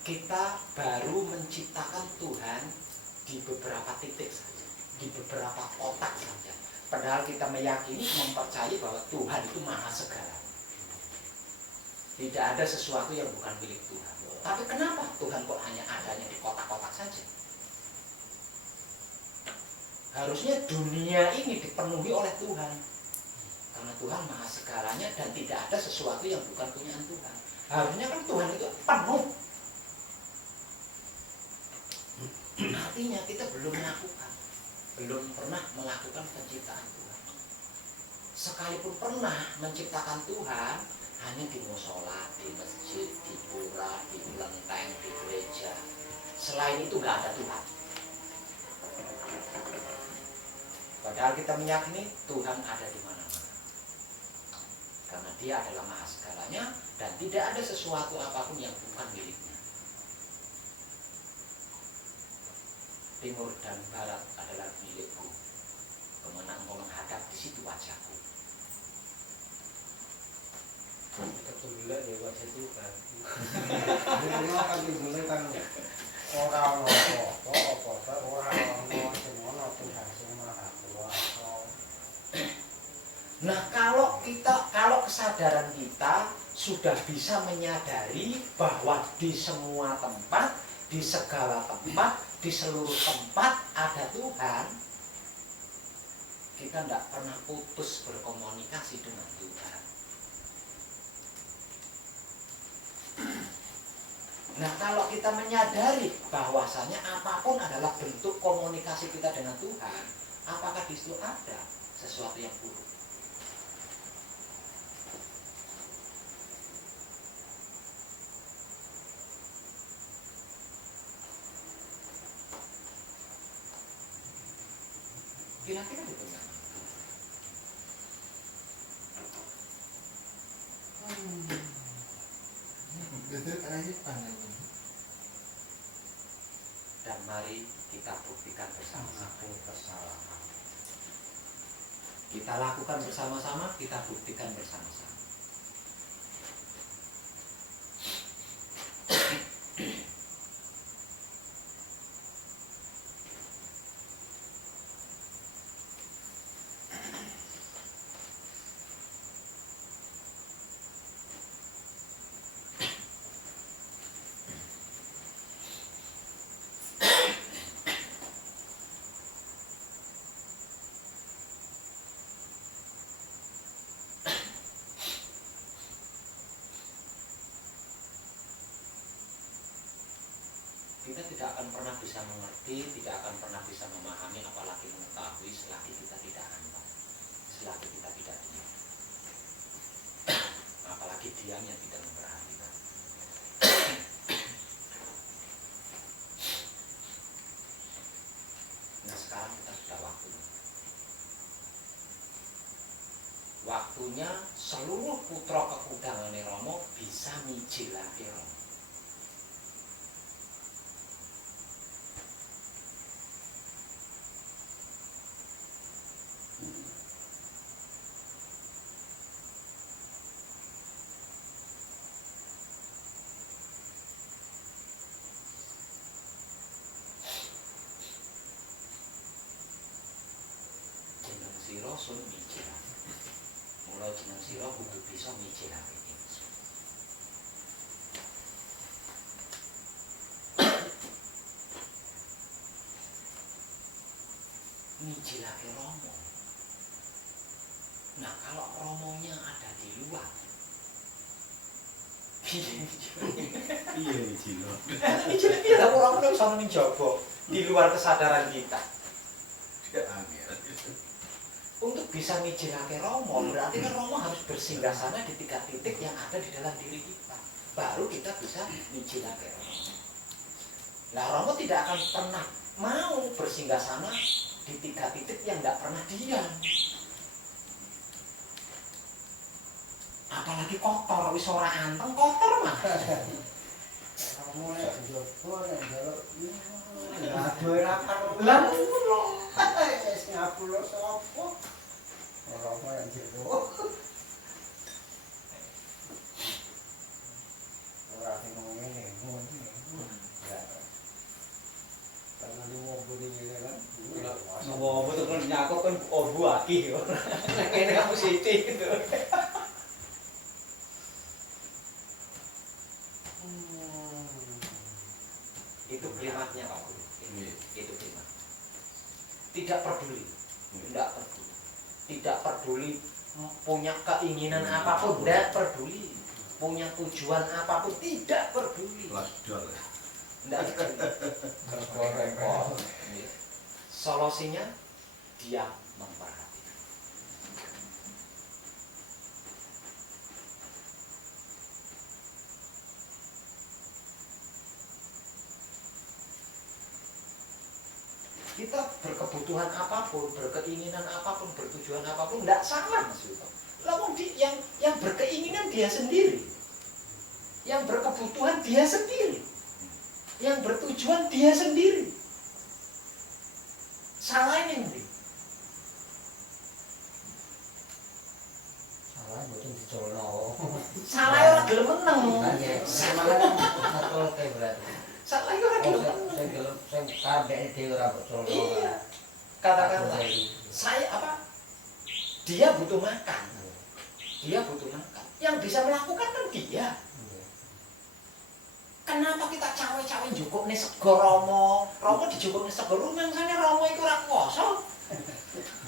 Kita baru menciptakan Tuhan di beberapa titik saja, di beberapa kotak saja. Padahal kita meyakini, mempercayai bahwa Tuhan itu maha segala. Tidak ada sesuatu yang bukan milik Tuhan. Tapi kenapa Tuhan kok hanya adanya di kotak-kotak saja? Harusnya dunia ini dipenuhi oleh Tuhan. Karena Tuhan maha segalanya dan tidak ada sesuatu yang bukan punyaan Tuhan. Harusnya kan Tuhan itu penuh. Artinya kita belum melakukan, belum pernah melakukan penciptaan Tuhan. Sekalipun pernah menciptakan Tuhan, hanya di musola, di masjid, di pura, di kelenteng, di gereja. Selain itu nggak ada Tuhan. Padahal kita meyakini Tuhan ada di mana-mana. Karena Dia adalah maha segalanya dan tidak ada sesuatu apapun yang bukan miliknya. Timur dan barat adalah milikku. Kemenang mau menghadap di situ wajahku. Kita tunggulah ya wajah Tuhan. Ini kan timbulnya kan orang apa orang semua Tuhan semua kuasa. Nah, kalau kesadaran kita sudah bisa menyadari bahwa di semua tempat, di segala tempat, di seluruh tempat ada Tuhan, kita tidak pernah putus berkomunikasi dengan Tuhan. Nah, kalau kita menyadari bahwasanya apapun adalah bentuk komunikasi kita dengan Tuhan, apakah di situ ada sesuatu yang buruk? Kira-kira itu enggak? Dan mari kita buktikan bersama-sama. Kita lakukan bersama-sama, kita buktikan bersama-sama. Kita tidak akan pernah bisa mengerti, tidak akan pernah bisa memahami, apalagi mengetahui selagi kita tidak hamba, selagi kita tidak diam. Apalagi diam yang tidak memperhatikan. Nah, sekarang kita sudah waktunya. Waktunya seluruh putra kekudangan Romo bisa mijilake Romo. Sira sun mijilake. Mula jeneng sira kudu bisa mijilake ingsun. Mijilake Romo. Nah, kalau Romonya ada di luar, Iya Mijilo. Mijilake orang itu bisa mencoba di luar kesadaran kita. Untuk bisa mijilake Romo, berarti kan Romo harus bersinggah sana di 3 titik yang ada di dalam diri kita. Baru kita bisa mijilake Romo. Nah, Romo tidak akan pernah mau bersinggah sana di 3 titik yang nggak pernah diam. Apalagi kotor, wis ora anteng kotor mah. Romo nek jopo nek njaluk aduh ora karo Lah wis ngapulo sapa. Romo nek jero. Ora ngene ngene. Ya. Karena wong budi ngene kan. Ngomong itu kan nyakok kan obu akeh yo. Nek kene kamu sithik gitu. itu klimaknya Pak Guru. Itu klimak. Tidak peduli. Tidak peduli. Tidak peduli punya keinginan apapun, tidak peduli. Punya tujuan apapun, tidak peduli. Lasdor. Tidak peduli. Solusinya dia memperhatikan. Kita berkebutuhan apapun, berkeinginan apapun, bertujuan apapun, tidak salah Mas Yuto. Lalu yang berkeinginan dia sendiri, yang berkebutuhan dia sendiri, yang bertujuan dia sendiri. Salah ini nanti. Salah mboten dicolno. Salah orang gelem meneng. Salah betul kayak berarti. Salah orang gelem meneng. Sing kabeh dhewe ora betul. Iya. Katakanlah saya apa? Dia butuh makan. Dia butuh makan. Yang bisa melakukan kan dia. Kenapa kita cawe-cawe njukuk nih sego Romo? Romo dijukuk nih sego rumang sana Romo iku ora kuwasa.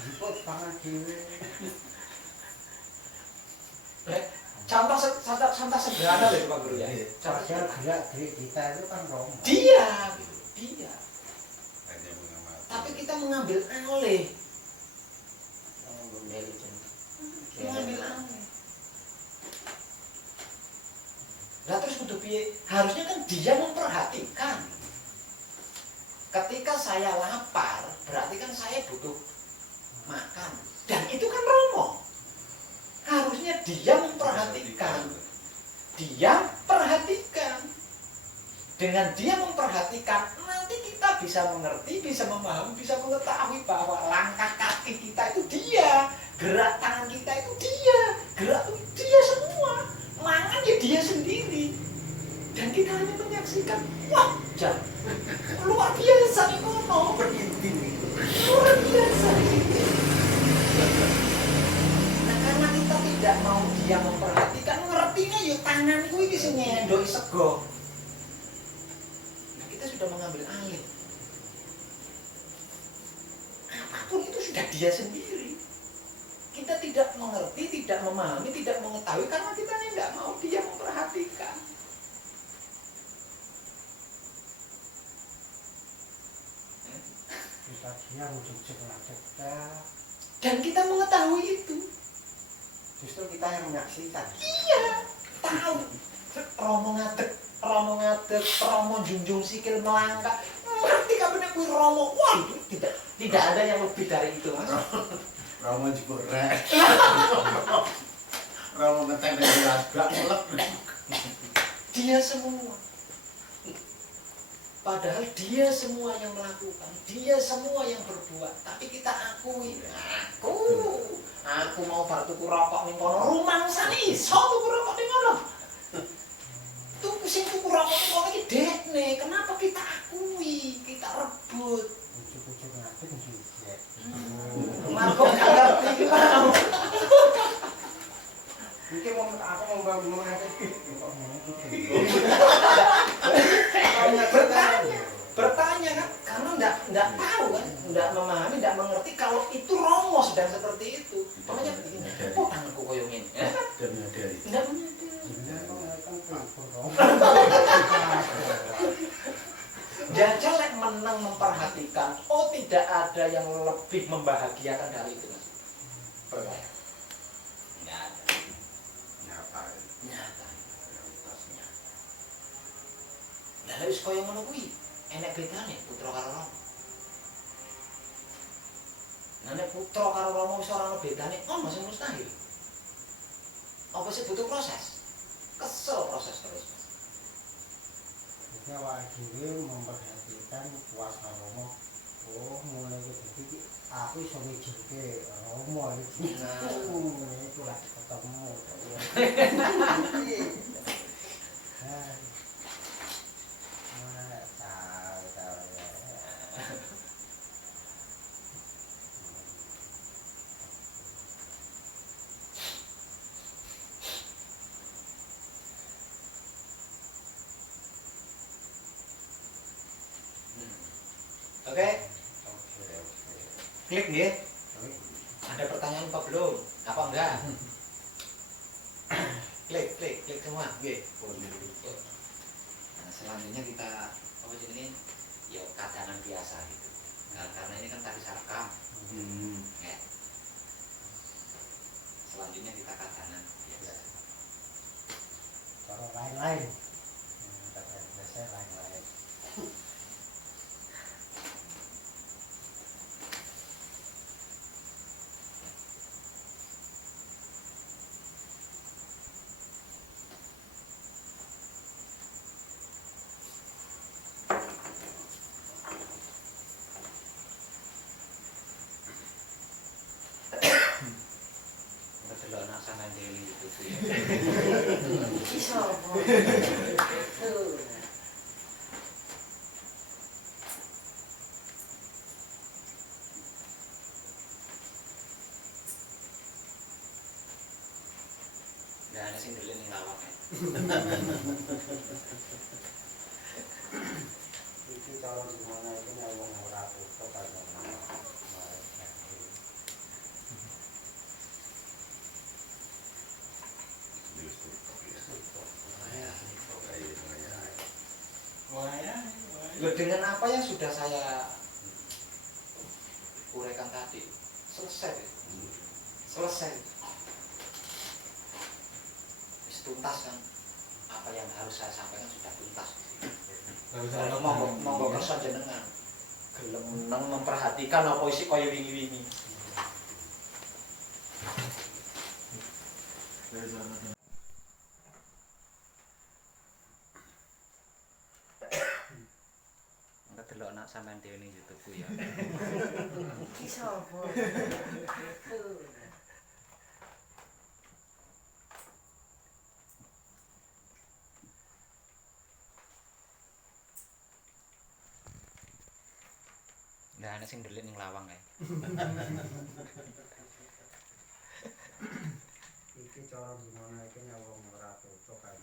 Jiput pangan dhewe. Contoh sederhana loh Pak Guru ya. Padahal gerak-gerik kita itu kan Romo. Dia, gitu. Dia. Hanya mengamati. Tapi kita mengambil alih. Mengambil alih. Nah terus kudu piye? Harusnya kan dia memperhatikan. Ketika saya lapar, berarti kan saya butuh makan. Dan itu kan Romo. Harusnya dia memperhatikan. Dia perhatikan. Dengan dia memperhatikan, nanti kita bisa mengerti, bisa memahami, bisa mengetahui bahwa langkah kaki kita itu dia, gerak tangan kita itu dia, gerak itu dia semua. Mangan ya dia sendiri. Dan kita hanya menyaksikan, wah, luar biasa nih kono, luar biasa nih. Nah karena kita tidak mau dia memperhatikan, ngertinya ya tanganku ini sing nyendok sego. Nah kita sudah mengambil alih. Apapun itu sudah dia sendiri. Kita tidak mengerti, tidak memahami, tidak mengetahui karena kita nggak mau dia memperhatikan. Kita dia untuk cekak. Dan kita mengetahui itu. Justru kita yang menyaksikan. Iya, tahu. Romo ngadeg, Romo junjung sikil melangkah. Ngerti kabeh kuwi Romo. Wah, itu tidak ada yang lebih dari itu, Mas. Romo digoreng. Romo ngeteng dari lasbak melek. Dia semua. Padahal dia semua yang melakukan, dia semua yang berbuat. Tapi kita akui, aku mau bar tuku rokok ning kono, rumangsane iso tuku rokok ning kono. Tuku sing tuku rokok ning kono iki dekne, kenapa kita akui, kita rebut. Ujuk-ujuk ngadeg juga. Marco gak ngerti mau. Mungkin aku mau bangun ngadeg. Bertanya kan, karena enggak tahu kan, enggak memahami, enggak mengerti kalau itu Romo sedang seperti itu. Makanya begini, kok tanganku koyo ngene? Dan menyadari. Enggak menyadari. Jajal lek menang memperhatikan, oh tidak ada yang lebih membahagiakan dari itu. Percaya? Enggak ada. Nyata. Nyata. Realitasnya. Lah wis koyo ngono kuwi, enek bedane putra karo Romo. putra karo Rama wis ora ono bedane, ono sing mustahil. Apa sih butuh proses? Kesel proses terus. Jadi awak dhewe memperhatikan kuasa Romo. Oh, mulai iki aku iso mijilke Romo iki. Itu lah ketemu. Oke, klik nggih. Ada pertanyaan apa belum? Apa enggak? klik semua, nggih. Nah, selanjutnya kita apa jenenge? Ya kadangan biasa gitu. Nah, karena ini kan tadi sarkam. Ya. Selanjutnya kita kadangan biasa. Kalau lain-lain. Biasanya lain-lain. Delok anak sampean dhewe gitu ya. Iso apa? Nah, ana sing ndelik ning lawak. Iki cara gimana itu nek wong ora butuh kan. Loh, dengan apa yang sudah saya uraikan tadi, selesai. Tuntas kan, apa yang harus saya sampaikan sudah tuntas. Kalau monggo kersa jenengan, gelem memperhatikan apa isi kaya wingi-wingi. Enggak delok anak sampean dhewe ning YouTube ya. Iki sapa? Nah, ana sing ndelik ning lawang kae. Iki cara gimana iki nek wong ora cocok kan.